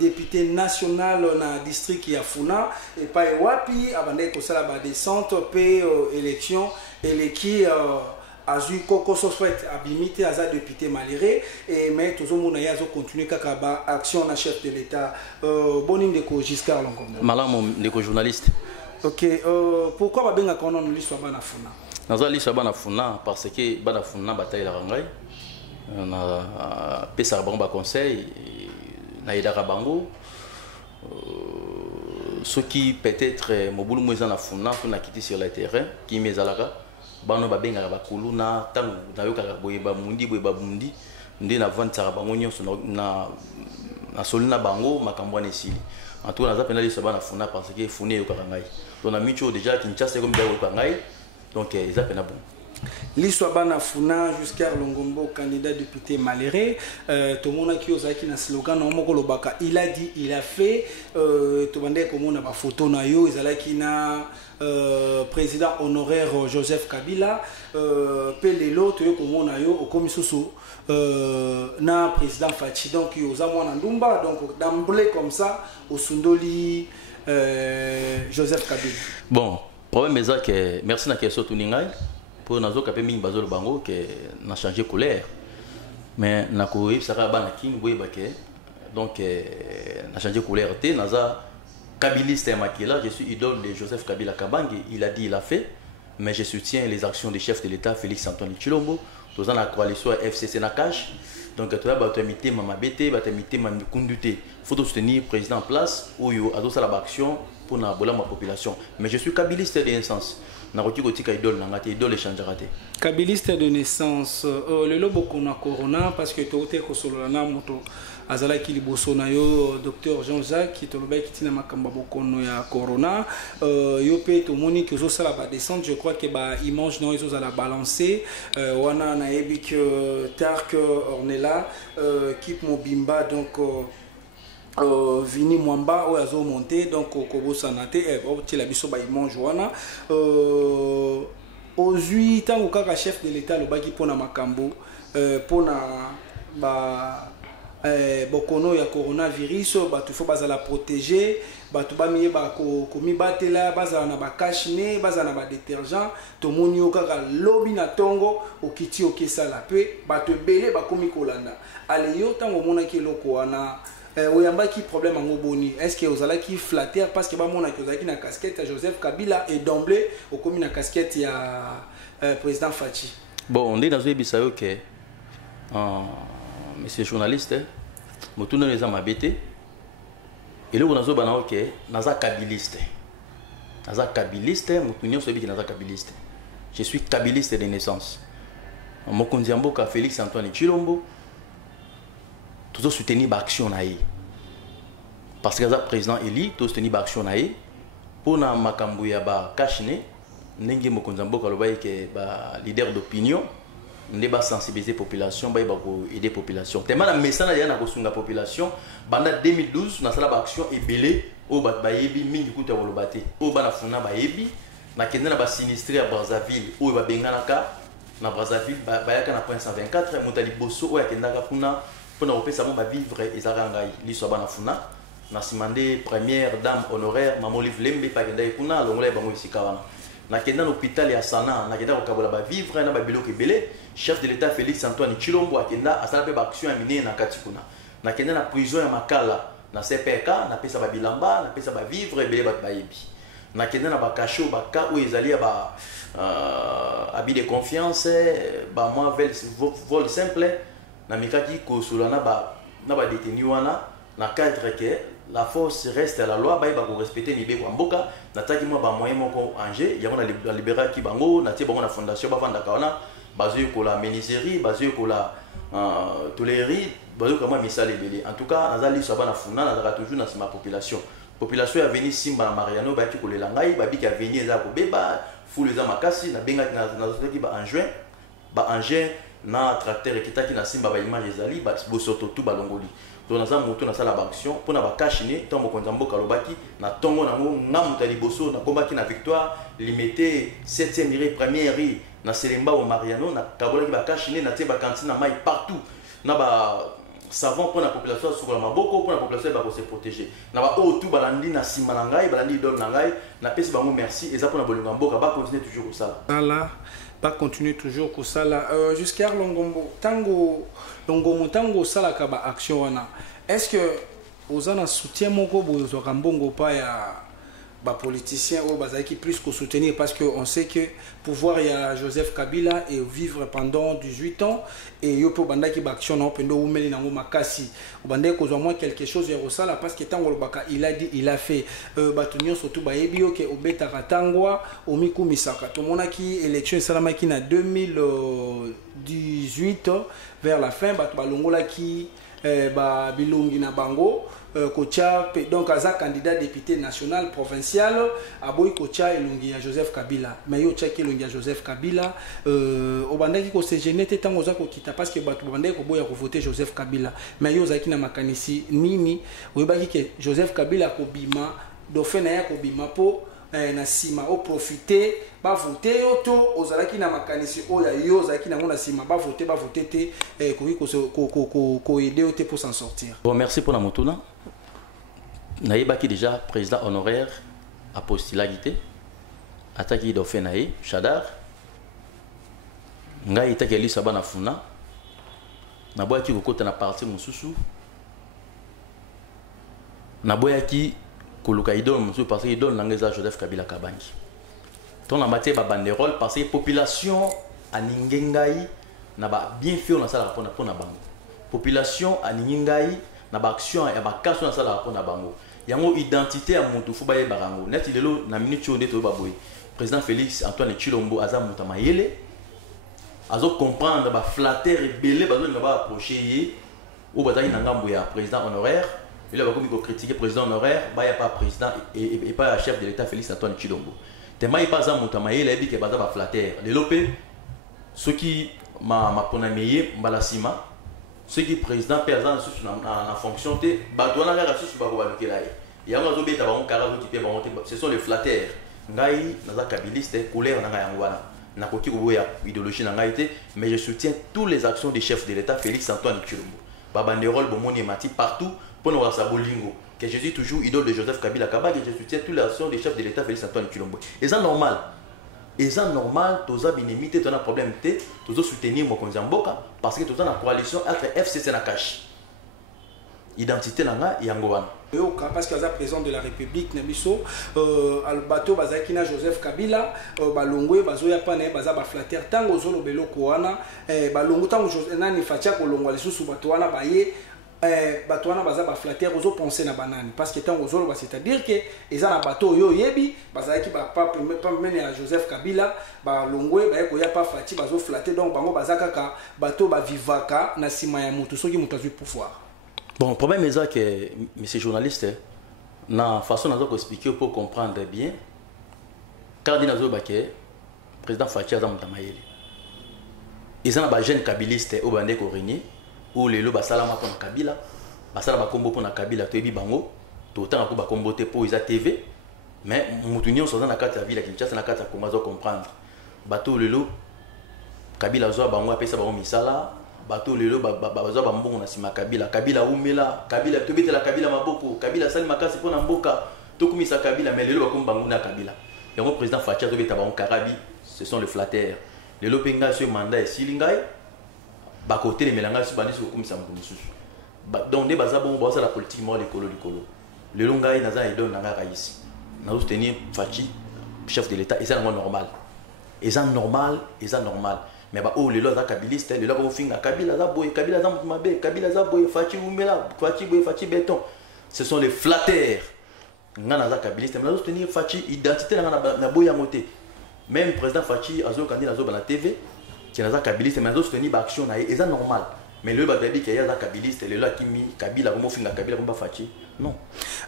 député national na district ya funa et pas wapi abandai ko sala ba descente pe élection eleki azui koko souhaite abimité aza député maléré et mais toujours mon aya zo continuer kaka ba action na chef de l'état boni ndeko Giscard Longomo malamu ndeko journaliste. OK, pourquoi ba benga kono no liswa bana funa nazo liswa bana funa parce que bana funa bataille la rangai na pesa bango ba conseil na idaka bango ceux qui peut-être mobulu mo ezana funa to na kiti sur le terrain qui mezalaka bano babenga ba kuluna tangu na yoka boye ba mundi boye ba mundi ndé na vantara bango nyonso na solina bango makambo na esili en tout cas naza pena liso bana funa parce que fune yoka ngai donc na micho déjà Kinshasa comme ba yoka ngai donc eza pena bon l'histoire bana funa jusqu'à Longombo candidat député maléré tout le monde qui ozaki na slogan na moko lobaka il a dit il a fait to bande ko mona ba photo na yo ezalaki na président honoraire Joseph Kabila pelelo to yo ko mona yo o komisusu na président Fachi donc yoza mwana ndumba donc d'emblée comme ça au sundoli Joseph Kabila bon problème est que merci na question tuningai pour nazo kapé mingi bazolo bango que na changer couleur mais na ko yebsaka bana king boyeba ke donc na changer couleur té naza kabiliste makila je suis idole de Joseph Kabila Kabange il a dit il a fait mais je soutiens les actions du chef de l'État Félix Antoine Tshilombo tous dans la coalition FCC na cash donc tu as batomité mama bété batomité mama kundute faut soutenir président en place ou yo adosa la action pour na bola ma population mais je suis kabiliste de naissance na roti kotika idole na ngate idole changera te kabiliste de naissance le lobo kona corona parce que to te ko solo na moto azala ki liboso na yo docteur Jean-Jacques qui to loba ki tina makamba bokono ya corona yo pe to moni que zo sala ba descente je crois que ba image non zo la balancer wana na yebi que Tark on est là Kip Mobimba donc Vini Mwamba ou azo monté donc kobo sanate la biso ba image wana aujourd'hui tango kaka chef de l'état lobaki pona makambo pona ba bokono ya coronavirus batu fo bazala protéger batu ba miye ba komi batela bazala na ba cache-nez bazala na ba détergent to moni kaka lobi na tongo okiti okesala pe batu belé ba komi kolanda ale yo tango mona ki loko wana oyamba ki problème en boni est-ce que vous allez qui flatter parce que ba mona ki ozaki na casquette ya Joseph Kabila et d'emblée au komi na casquette ya président Fachi bon on est dans une bisayo que monsieur journaliste motuna les ama bété et là on a zo bana OK naza kabiliste mutunyo so bi naza kabiliste je suis kabiliste de naissance mokonzi mboka Félix Antoine Tshilombo toujours soutenir l'action naïe parce que le président élu tout soutenir l'action naïe pour na makambu ya ba kashine ndenge mokonzi mboka lobaye ke ba leader d'opinion ne ba sensibiliser population ba ko aider population tellement la message ya na ko sunga population banda 2012 na sala ba action ebelé o ba yebi mingi kuta wolobate o ba na funa ba yebi na kenda na ba sinistre à Brazzaville o ba bengana ka na Brazzaville ba yaka na point 124 motali bosso o ya kenda ka kuna pour nous ça va vivre et ça rangai l'histoire bana funa na simandé première dame honoraire maman Olive Lembe pa kenda kuna longole bango isikawana na kenda l'hôpital ya Sana na kenda ko kabola ba vivre na ba biloko belé chef de l'état Félix Antoine Tshilombo akenda asala pe ba action ya mine na katikuna na kenda na prison ya Makala na CPK na pesa ba bilamba na pesa ba vivre belé ba yebi na kenda na ba kasho ba ka où ezali ba habit de confiance ba moi vol simple na mikaki ko solana ba détenu wana na cadre que la force reste à la loi ba ko respecter ni be ko mboka na taki mo ba moyen moko Angers ya na libérer ki bango na tie bango na fondation ba vanda kaona bazo ko la menuiserie bazo ko la tôlerie bazo ko ma misale belé en tout cas nazali so ba na funa na toujours na ma population ya venir simba na Mariano ba ki ko le langai ba bi ka venir za ko beba fulu za makasi na benga na ki ba engin na tracteur ekitaki na simba ba image ezali ba bosoto tout balongoli donc naza moto na sala ba action pour na ba kashine tant mokonza mboka lobaki na tongo na ngo ngamuta liboso na kombaki na victoire limité 7e rue première rue na Selemba au Mariano na kabola ki ba kashine na tie ba cantine na mai partout na ba savon pour la population sur la maboko pour la population ba ko se protéger na ba o tout balandi na sima na ngai balandi idole na ngai na pesi bango merci eza pour na bolinga mboka ba continuer toujours comme ça là pas continuer toujours comme ça là jusqu'à Longombo tango sala ka ba action wana est-ce que ozana soutien moko bozo kambongo pa ya politiciens qui plus que soutenir parce qu'on sait que pouvoir il y a Joseph Kabila et vivre pendant 18 ans et il peut banda qui action non pendo umeli nango makasi banda ko moins quelque chose ya là parce que tant il a dit il a fait batunyo surtout ba yebio que obeta katangwa omiku misaka to mona ki élection salama qui na 2018 vers la fin ba longola qui ba bilongi na bango Kocha donc aza candidat député national provincial aboy Kocha elongi ya Joseph Kabila mais yo check elongi ya Joseph Kabila obandaki ko se genete tango za ko kita parce que batu bandaki ko boya ko voter Joseph Kabila mais yo zaki na makanisi nini oyebaki ke Joseph Kabila ko bima do fe na ya ko bima po na sima o profiter ba voter auto ozalaki na makanisi oya yo zaki na ngona sima ba voter te ko aider ote pour s'en sortir. Bon, merci pour la motuna. Naïbaki déjà président honoraire à postulagité ataki do fe naï Chadar ngai itaki eli sabana funa na boyaki kokota na parti mususu na boyaki koluka idole mususu parce que idole nangeza Joseph Kabila Kabangi ton amate ba banderole parce que population aningengai na ba bien fait on a ça pour na bango population aningengai na ba action ya ba kaso na ça pour na bango yango identité ya mutu fu ba ye barango neti lelo na minute onde to ba boy président Félix Antoine Tshilombo aza muta mayele azo comprendre ba flatter ebele bazo nga ba approcher ou bataki na ngambo ya président honoraire il a beaucoup critiqué président honoraire ba ya pas président et pas chef de l'état Félix Antoine Tshilombo tellement il pas za muta mayele bi ke baza ba flatter lelo pe ce qui ma ponameye mbalasima ce qui président président en fonction de batona la rasus ba ko ba kelai yango zo beta ba on kara qui pe ba monter ce sont les flatteurs ngai naza kabiliste couleur na ngai ngwana na koki ko ya idéologie na ngai te mais je soutiens tous les actions des chefs de l'état Félix Antoine Tshilombo ba banderole bomoni mati partout pour nous sa bolingo que je dis toujours idole de Joseph Kabila Kabak et je soutiens toutes les actions des chefs de l'état Félix Antoine Tshilombo et ça normal toza binimité toza problème te tozo soutenir mokonzi mboka parce que toza na coalition entre FCC na cash identité nanga yango wana parce que la président de la République Nebiso al bateau bazaki na Joseph Kabila balongwe bazoya pana baza ba flatter tango zolo beloko wana balongo tango nani fatia ko longwa lisusu bato wana baye bato wana baza ba flatter ozo penser na banani parce que tango zolo c'est-à-dire que eza na bateau yo yebi bazaki ba pas mener à Joseph Kabila balongwe ba ko ya pas fati bazo flatter donc bango bazaka ka bateau ba vivaka na sima ya mutu soki mutu azui pouvoir. Bon, le problème est que, monsieur journaliste, la façon dont expliquer pour comprendre bien, quand il y a le président Fachi Azam Tamayeli, ils ont des jeunes kabilistes au Bandé Korigny, où les lots Salama pour Kabila, Basalama Kombo pour Kabila, Toebi Bango, tout le temps à Kombo pour Isa TV, mais Moutunion sont dans la carte de la ville, qui est dans la carte de la comprendre. Bateau le lot, Kabila Zoa Bango, appelle ça Bango Misala. Bateau lelo bazo ba mbongo na sima Kabila umela Kabila tobete la Kabila maboko Kabila sali makasi pona mboka tokumisa Kabila mais lelo bakom bango na Kabila yango président Fachi tobeta ba Karabi ce sont les flatteurs lelo penga ce mandat silingai ba côté les melanga su bandi su kumisa mbususu donc ne baza bon bosa la politique mo likolo lelo ngai naza idon nanga raisi na soutenir Fachi chef de l'état et ça normal mais bah oh les lois kabilistes les lois qu'on finit Kabila za boy Kabila za mabe Kabila za boy Fachi umela Fachi boy Fachi béton ce sont les flatteurs ngana za kabiliste mais nous tenir Fachi identité na boy ya moté même président Fachi azo candidat azo na TV qui na za kabiliste mais nous tenir action na et ça normal mais le babi qui ya za kabiliste les lois kimi Kabila comme finga Kabila comme Fachi non.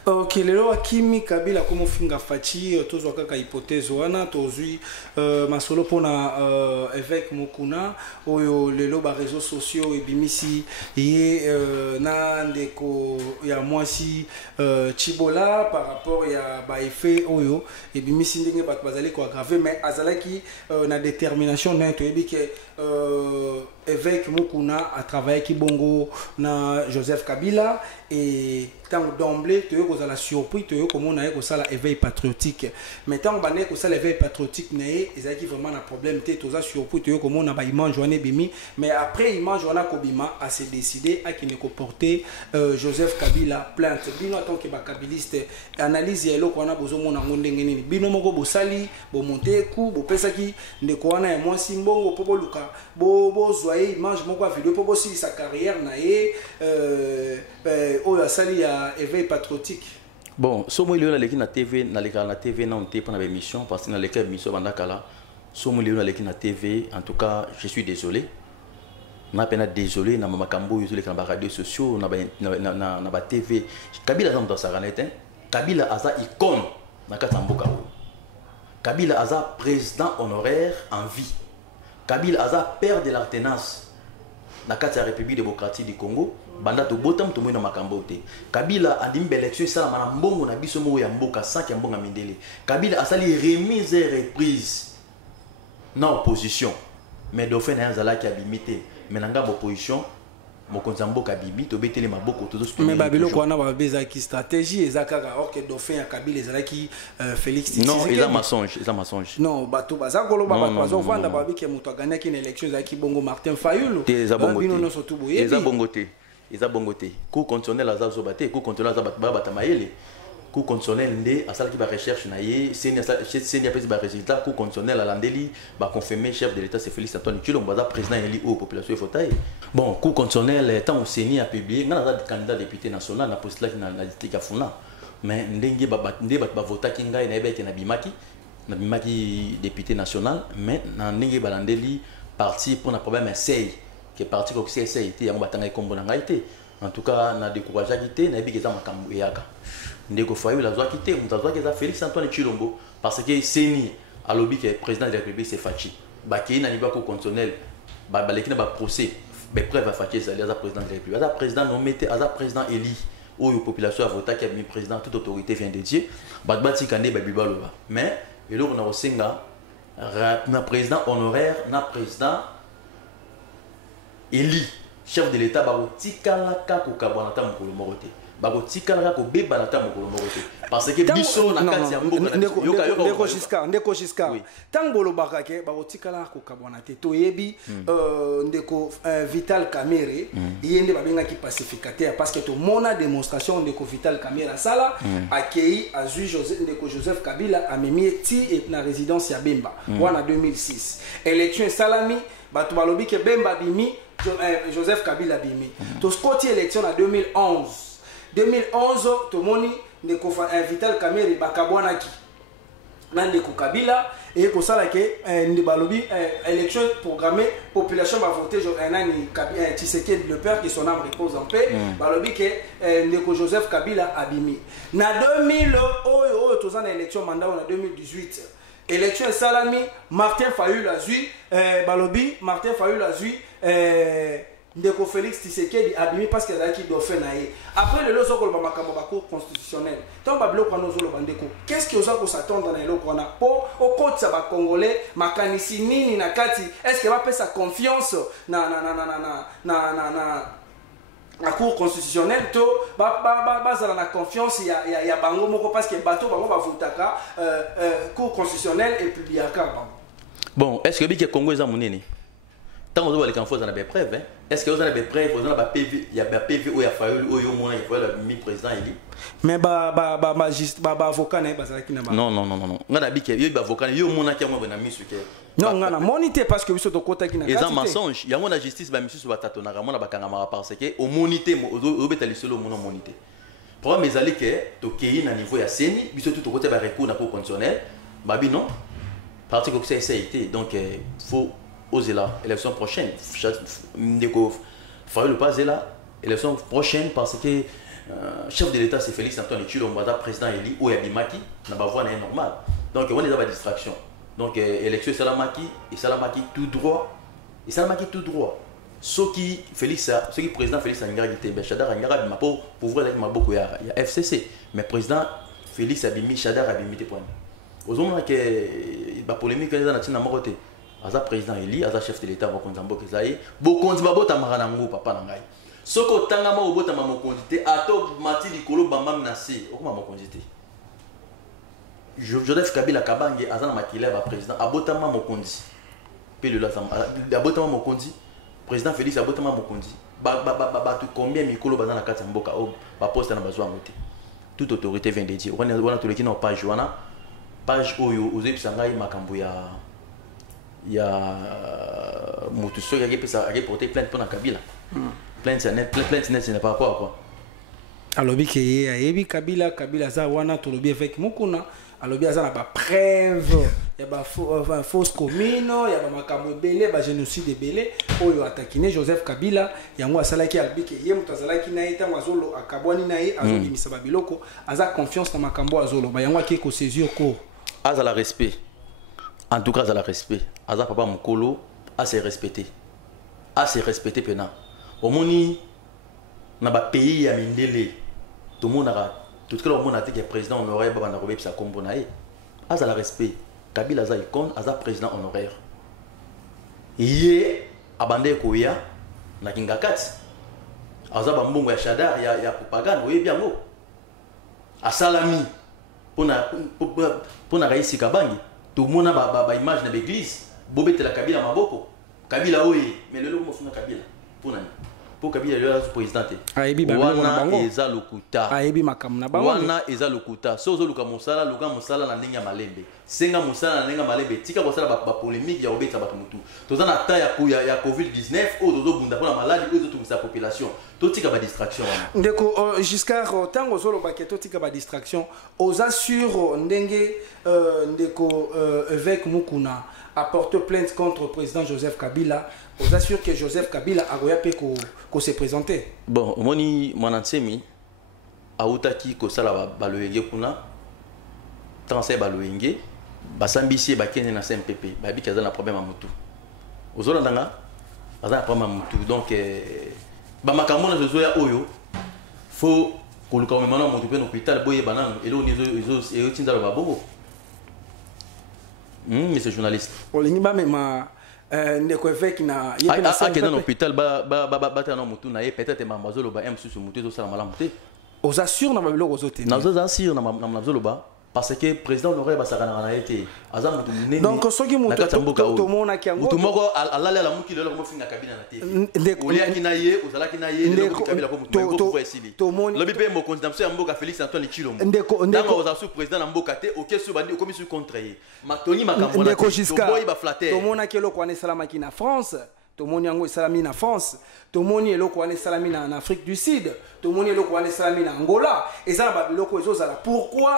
Ok, les lois Kimi Kabila comme finga Fachi tous wakaka hypothèse wana tozui masolo pona évêque Mukuna oyo les lois réseaux sociaux et bimisi yé na ndeko ya mwasi Chibola par rapport ya ba effet oyo et bimisi ndenge bat bazali ko aggraver mais azalaki na détermination na to yebi que évêque Mukuna a travaillé ki bongo na Joseph Kabila et tant d'emblée tu es la surprise tu es comme on a ça la éveil patriotique mais tant on est ça l'éveil patriotique né ils qui vraiment un problème tu es surpris tu es comme on a ba image journée bimi mais après image journée kobima a se décider à qui ne comporter Joseph Kabila plainte bino tant que ba kabiliste analyse yelo ko na bozo mona ngondenge nini bino moko bosali bo monter coup bo pesa ki ndeko wana moi simbongo popo luka bo zoyer image moko vidéo popo si sa carrière na ye oyo asali ya éveil patriotique. Bon somo ile na na TV na TV na on te pendant l'émission parce que na l'émission émission bandakala somo ile na TV en tout cas je suis désolé na pena désolé na makambo yo sur les réseaux sociaux na ba TV Kabila dans sa ranete Kabila aza icône na katamboka Kabila aza président honoraire en vie Kabila aza père de l'alternance na la République démocratique du Congo banda to botam to moina makambo te Kabila andimbe élection sala mana mbongo na biso mo ya mboka sans ya mbonga mindele Kabila asali remise et reprise na opposition mais dauphin na zala ki abimité mais nanga opposition mokonza mboka bibi to betele maboko to zo mais babilo ko na ba beza ki stratégie ezakaka or que dauphin ya Kabila ezala ki Félix Tshisekedi non il a mensonge non bato baza koloba bato bazo vanda babi ke muto aganya ki na élection za ki bongo Martin Fayulu bino no sotu boye eza bongote eza bongote ko constitutionnel azazo bate ko constitutionnel azabat bata mayele ko constitutionnel ndé asala ki ba recherche na ye seni apesi ba résultat ko constitutionnel alandeli ba confirmer chef de l'état c'est Félix Antoine Tshilombo baza président eli au population fotaye bon ko constitutionnel tant au seni a publié ngana za candidat député national na poste là na tika funa mais ndenge ba vota ki ngai na ebeke na bimaki député national mais na ndenge balandeli parti pour un problème essaye que parti ko CSA été ya batanga kombo na ngaité en tout cas na découragé quitté na bikeza makambo yaka ndeko fayu la zwa quitté mutazwa keza Félix Antoine Tshilombo parce que seni alobi que président de la République c'est Fachi baki na niveau constitutionnel balekina ba procès mais preuve à Fachi c'est le président de la République le président nommé aza président élu où la population a voté qui a mis président toute autorité vient de Dieu batbati kande babibaloba mais et là on a osenga na président honoraire na président Eli chef de l'état ba tikala ka ko kabwana ta mokolo morote ba ko tikala ko beba na ta mokolo morote parce que biso na kati ya mboka ndeko Giscard tant bolobaka ke ba ko tikala ko kabwana te to yebi ndeko Vital Kamerhe yende ba benga ki pacificateur parce que to mona démonstration ndeko Vital Kamerhe sala akei azui Joseph Kabila amemi ti na résidence ya Bemba wana 2006 élection salami bato balobi ke Bemba bimi Joseph Kabila bimi to scoti élection en 2011 to moni ndeko Vital Kamerhe bakabwanaki na ndeko Kabila et ko sala ke balobi élection programmée population va voter nani Tshisekedi le père qui son âme repose en paix balobi ke ndeko Joseph Kabila abimi na 2000 oyo tozana élection mandat na 2018 élection salami Martin Fayulu azui balobi Martin Fayulu azui ndeko Félix Tshisekedi abimi parce que zaki dauphin na ye après le lozo ko ba makambo ba cour constitutionnel tant ba biloko na zolo bandeko qu'est-ce que oza ko s'attendre na eloko na po au côté ba congolais makanisi nini na kati est-ce que va pesa confiance na la cour constitutionnelle to bazala na confiance ya bango moko parce que bato bango ba votaka cour constitutionnelle et publiaka bon est-ce que biki Congo eza monene tant on doit les confondre dans des preuves est-ce que vous avez des preuves vous avez PV il y a PV ou il y a Fayulu ou il y a mi président élu mais avocat na bazala ki na ba non ngana biki yo ba avocat yo mona ki mo na misu ke non ngana monité parce que biso to kota ki na kati et mensonge ya mona justice ba misu ba tatona mona bakanga mara parce que au monité au betali solo mona monité problème ezali ke to kei na niveau ya seni biso to kota ba recours na cour constitutionnelle babi non parti que ça a été donc faut oser là élection prochaine ndeko Fayulu pas là élection prochaine parce que chef de l'état c'est Félix Antoine Tshilombo président élu ou Yabimaki na ba voix normal donc on est dans la distraction donc élection salamaki tout droit ce qui président Félix Antoine Tshilombo Chadar Angara ma pour ouvrir avec ma beaucoup ya FCC mais président Félix Abimi Chadar Abimi te point aux hommes que ba polémique les na tina morote aza président Eli aza chef de l'état bokonzambo kezaye bokonzi babota marana ngo papa na ngai Soko tangama obota ma mokonzi te ato mati likolo bamba menacé okoma mokonzi te. Joseph Kabila Kabange azana makila ba président abotama mokonzi. Pe le lazam abotama mokonzi. Président Félix abotama mokonzi. Ba tu combien mikolo bazana kati mboka o ba poste na bazwa moté. Toute autorité vient de dire. On a tous les qui n'ont pas joana page oyo ozebi sangai makambo ya mutu so ya pesa a porter plainte pour na Kabila. Plainte net c'est pas quoi. Alobi ke ye ayebi Kabila za wana tolobi avec mukuna alobi aza na ba preuve ya ba fausse commune ya ba makambo ebele ba génocide ebele oyo atakine Joseph Kabila yango asalaki alobi ke ye mutu azalaki na ye tango azolo akabwani na ye azobimisa ba biloko aza confiance na makambo azolo ba yango aki ko saisir ko aza la respect en tout cas aza la respect aza papa mukolo a se respecter pena omoni na ba pays ya mindele tout le monde a tout le monde a dit que le président honoraire baba na robé sa kombo na ye aza la respect Kabila aza icône aza président honoraire ye abande koya na kingakati aza ba mbongo ya shadar ya propagande oyebi yango asalami pona raisi Kabange tout le monde a ba image na l'église bobetela Kabila maboko Kabila oye mais le logo mofuna Kabila pona pour Kabila le président wana eza lokuta ayebi makambo na bango wana eza lokuta sozo luka musala na ndenge ya malembe senga musala na ndenge ya malembe tika kosala ba polémique ya obeta bato mutu toza na ta ya COVID-19 o dozo bunda pona maladie ozo tumisa population to tika ba distraction ndeko Giscard tango zolo baketo tika ba distraction aux assure ndenge ndeko avec mukuna apporte plainte contre le président Joseph Kabila. Vous assure que Joseph Kabila a ko se présenter. Bon, moni mwanansemi autaki ko sala baloyenge kuna transfer baloyenge basambisi bakene na CMPP babi kaza na problème amutu. Ozolanda baza na problème amutu donc ba makambo na zozo ya oyo faut ko luka memana mutu pe no hôpital boye banano elo nizo eyotinza ba bobo. Monsieur journaliste. Olingi ba mema ndeko évêque na yé na sa dans l'hôpital ba ta na mutu na ye peut-être ma mazolo ba m susu mutu zo sala malamu te. Aux assure na ba biloko zote. Na zo assure na mazolo ba parce que président honoraire ba sakana na été azam mutu nene. Donc soki mutu to mona ki yango. Mutu moko alala la muki lelo mo finga kabina na TV. Ndeko oli na ye ozalaki na ye lelo ko kabila ko mutu ko ko esili. Lobi pe mo condamnation ya mboka Félix Antoine Tshilombo. Ndeko oza sous président na mboka te OK sur bandi komi sur contre ye. Matoni makambo na to boy ba flatter. To mona ki eloko ane salama ki na France. To moni yango salami na France. To moni eloko ane salami na Afrique du Sud. To moni eloko ane salami na Angola. Eza ba biloko ezozala. Pourquoi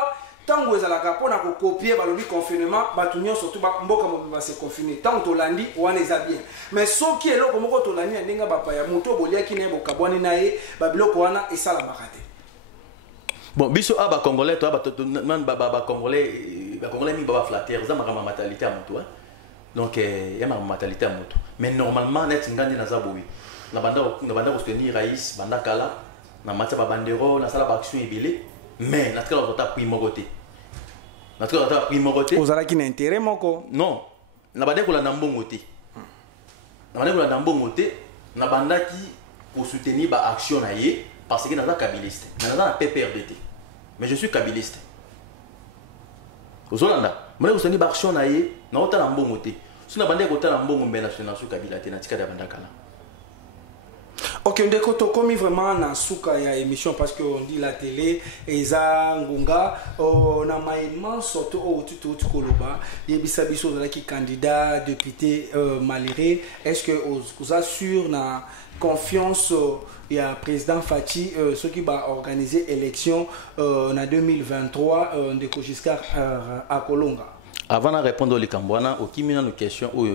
tango ezalaka pona ko copier balobi confinement batu nyonso to mboka mobimba se confiner tango to landi wana eza bien mais soki eloko moko to landi ndinga bapa ya moto boliaki na bokabwani na ye ba biloko wana esala makate. Bon biso aba congolais to aba ba congolais mi baba flatter za makama matalité à moto donc ya makama matalité à moto mais normalement net ngandi na zaboui na banda ko soutenir Raïs banda kala na matcha ba bandero na sala ba action ebele mais na tukala kota primogote na tukala kota primogote ozalaki na intérêt moko non na bande ko la ndambongo te na bande ko la ndambongo te na bandaki pour soutenir ba action na ye parce que na za kabiliste na za PPRD mais je suis kabiliste ozolanda mona ko soutenir ba action na ye na ota na mbongo te so na bande ko ta na mbongo mais national su kabila te na tika da bandakala. Ok, on décote comme vraiment na souka ya émission parce que on dit la télé eza ngunga on a maïman surtout au tout koloba yebisa biso qui candidat député malgré est-ce que vous assure na confiance il y a président Fachi ce qui va organiser élection en 2023 de Giscard à Kolonga. Avant de répondre au Likambwana au kimina nos questions où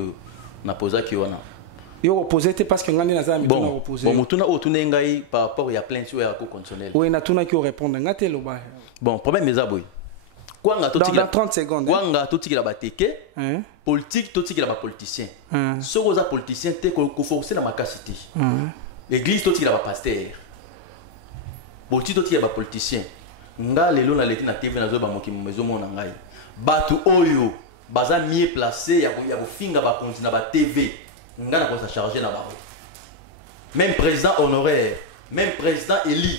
na posa ki wana yo opposé parce que ngani naza mituna opposé bon mutuna otuna ngai par rapport ya plainte ya ko conditionnel oui na tuna ki répondre ngate loba bon problème mes aboy kwanga dans 30 secondes kwanga totikila bateke politique totikila ba politicien soko za politicien te ko forcer na makasiti l'église totikila ba pasteur politique totikila ba politicien nga lelo na leki na TV na zo ba moki mezo mona ngai batu oyo baza mieux placé ya ko finga ba continue ba TV ngana ko sa charger na baro même président honoraire, même président élu.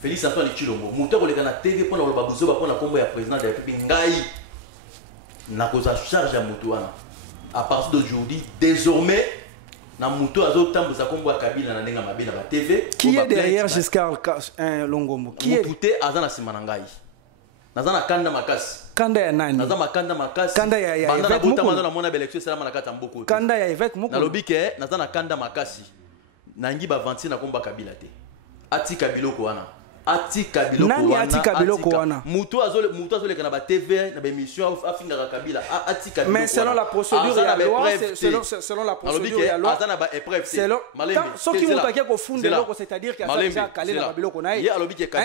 Félix Antoine Tshilombo. Mouteur pour les gars TV pour le babouzo pour la combo ya président de la République ngai. Na cause charge à Moutouana. À partir d'aujourd'hui, désormais, na Moutou azo tambo za combo ya Kabila na nenga mabe na ba TV. Qui est derrière Giscard Longombo? Qui est Moutouté azana simana ngai. Nazana kanda makasi. Kanda ya nani? Nazama kanda makasi. Kanda ya Banda na Évêque bota Mukulu. manda na mona belection sala mana kata mboko. Kanda ya Évêque Mukulu. Na lobike nazana kanda makasi. Nangi ba 26 na komba Kabila te. Ati Kabila ko wana. Ati Kabila ko wana. Nani ati Kabila ko wana? Mutu azole kana ba TV na ba émission afinga Kabila. Ati Kabila. Mais selon la procédure ya loi, selon la procédure ya loi. Azana ba épreuve. Selon soki mutu ake ko funda loko, c'est-à-dire que azali kalé na biloko na ye.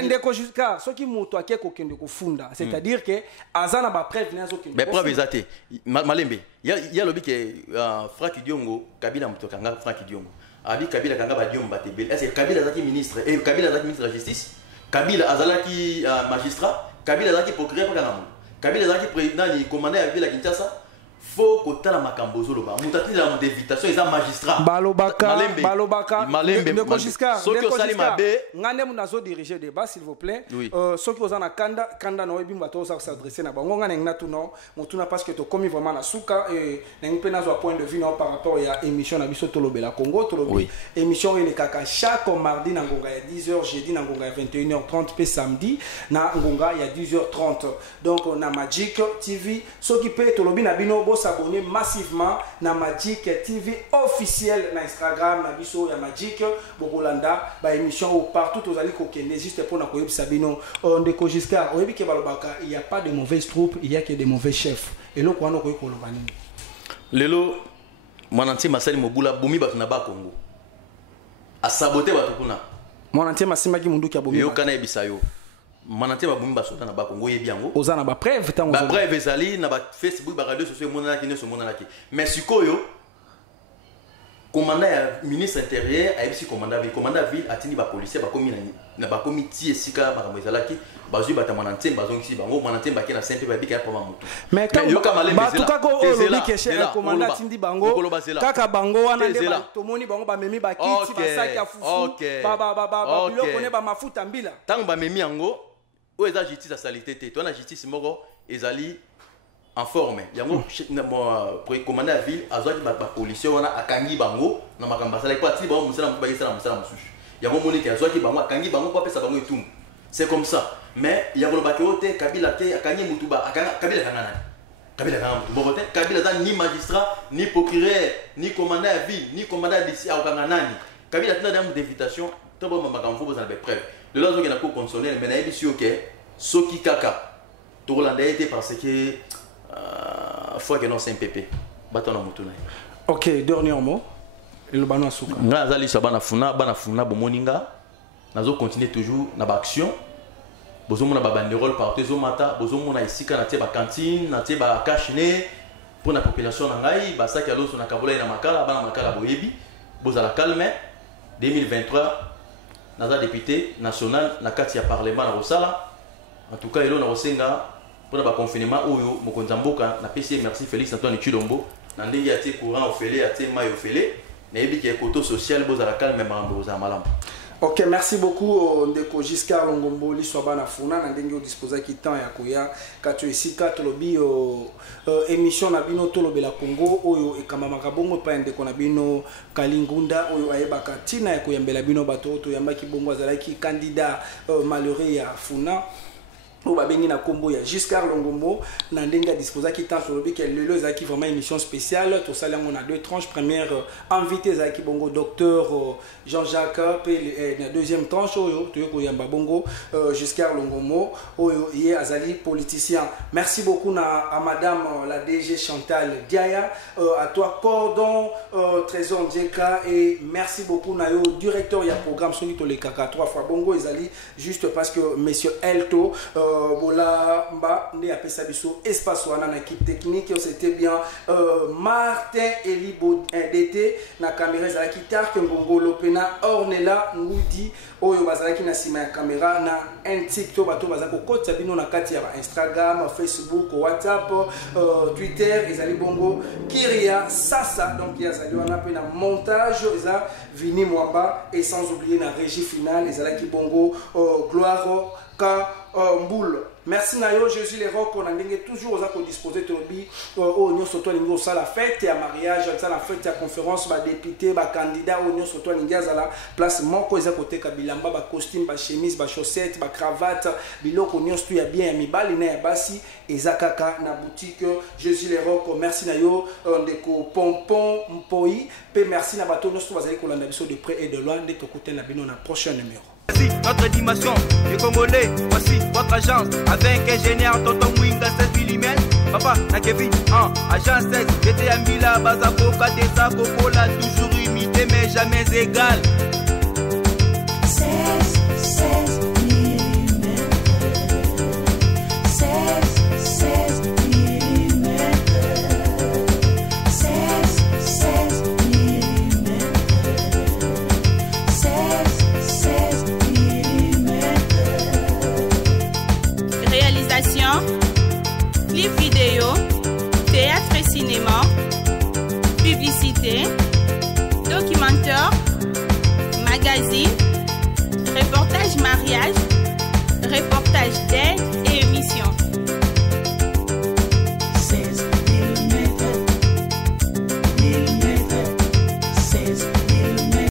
Ndeko jusqu'à soki mutu ake ko kende ko funda, c'est-à-dire que azana ba preuve na zo kende. Mais preuve ezate. Malembe. Ya lobike Franck Diongo, Kabila mutu kanga Franck Diongo. Abi Kabila kanga ba Diom Batebel. Est-ce que Kabila azaki ministre et Kabila azaki ministre de la justice? Kabila azalaki magistrat, Kabila azalaki procureur pour Kanamu. Kabila azalaki président ni commandant ya ville à Kinshasa. Faut kotala makambozo loba. Mutati la d'invitation ils ont magistrat. Balobaka. Malembe. Ndeko Giscard. Soki osali mabe. Ngande munazo diriger débat s'il vous plaît. Soki ozana kanda no ebi mbato za s'adresser na bango ngana ngna tuno. Mutuna parce que to komi vraiment na suka et ngi pe nazo point de vue non par rapport à émission na biso tolobela Congo tolobi. Émission ile kaka chaque mardi na ngonga ya 10h, jeudi na ngonga ya 21h30 pe samedi na ngonga ya 10h30. Donc na Magic TV soki pe tolobi na bino s'abonner massivement na Magic TV officiel na Instagram na biso ya Magic Bokolanda ba émission ou partout aux ali kokende juste pour na koyebi sabino Ndeko Giscard oyebi ke balobaka il y a pas de mauvaises troupes, il y a que des mauvais chefs et loko wana koyi koloba nini lelo mwananti Masali Mobula bumi batu na ba Congo a saboter batu kuna mwananti masimaki mundu kya bumi yo kana ebisa yo manante ba bumi basota na ba Congo yebi yango ozana ba preuve tango ba preuve ezali na ba Facebook ba radio sociaux monana ki ne so monana ki mais sikoyo commandant ya ministre intérieur a ebisi commandant ville atini ba policier ba komi na ba comité esika ba ezalaki bazui bata manante bazongisi bango manante ba kena simple ba bika pa mutu mais yo kamale ba tuka ko olobi ke chef commandant tindi bango kaka bango wana nde ba tomoni bango ba memi ba kiti ba saki ya fufu ba biloko ne ba mafuta mbila tango ba memi yango ou eza justice à salité te to na justice moko ezali en forme yango pour commander la ville azwaki ba policier wana akangi bango na makamba sala ko ati bango musala ba yesala musala mususu yango moniki azwaki bango akangi bango kwa pesa bango etum c'est comme ça mais yango ba ke Kabila ke akangi mutuba Kabila kanga nani Kabila kanga mutu bokote Kabila za ni magistrat ni procureur ni commandant la ville ni commandant d'ici au kanga nani Kabila tena dame d'invitation to ba makambo bo za ba preuve de là on a cour consonnel mais na ebi si OK soki kaka to Rolanda était parce que fois que non c'est un pépé bato na mutuna. OK, dernier mot le bana suka nga azali sa bana funa bomoninga nazo continuer toujours na ba action bozo mona ba banderole partout zo mata bozo mona isika na tie ba cantine na tie ba cachine pour la population na ngai ba saki aloso na kabola na makala bana makala boyebi boza la calme 2023 naza député national na kati ya parlement na Rosala en tout cas elo na Rosenga pour ba confinement oyo mokonza mboka na PC merci Félix Antoine Tshilombo na ndenge atie courant ofele atie mai ofele na yebi ke koto social boza la calme mambo za malam. OK, merci beaucoup Ndeko Giscard Longombo liswa bana funa na ndenge o disposer ki temps ya koya katu esika tolobi émission na bino tolobela Congo oyo ekamamaka bongo pa ndeko na bino Kalingunda oyo ayebaka tina ya koyambela bino bato to yambaki bongo azalaki candidat malheureux ya funa o babengi na kombo ya Giscard Longombo na ndenge disposer ki temps tolobi ke lelo ezaki vraiment émission spéciale to sala on a deux tranches première invité ezaki bongo docteur Jean-Jacques pe na deuxième tranche oyo to yoko yamba bongo Giscard Longombo oyo ye azali politicien. Merci beaucoup à madame la DG Chantal Diaya, à toi Cordon Trésor Djeka et merci beaucoup na yo directeur ya programme Soli to le kaka 3 fois bongo ezali juste parce que monsieur Elto Bola Mba, Né Apesa Biso, Espace Wana, na équipe technique, c'était bien Martin Elibo DT, na caméra Zalaki Tark, Ngongo Lopena, Ornella, Ngoudi, Oyo Bazalaki na sima ya caméra, na un TikTok, Bato Bazako Kote, Sabino na kati ya Instagram, Facebook, WhatsApp, Twitter, Ezali Bongo, Kiria, Sasa, donc il y a Zali Wana pe na montage, Eza Vini Mwamba, et sans oublier la régie finale, Ezalaki Bongo, Gloire, Ka, Mboul. Merci Nayo, Jésus les rocs, on a toujours aux disposés de l'objet, on surtout niveau ça la fête, à mariage, ça la fête, à conférence, bah député, bah candidat, on surtout à la place, mon côté côté kabilamba, bah costume, bah chemise, bah chaussettes, bah cravate, biloko, on y a bien, mi bali na basi, et zakaka na boutique, Jésus les rocs, merci Nayo, ndeko pompon, mpoi, pe merci na bateau, nous sommes allés qu'on a de près et de loin, dès que côté na bino na prochain numéro. Voici notre dimension, les Congolais, voici votre agence, avec ingénieur Tonton Winga 16 mm, papa, na Kevin, agence 16, j'étais à Mila, Bazako, Kadesa, Kokola, toujours imité mais jamais égal.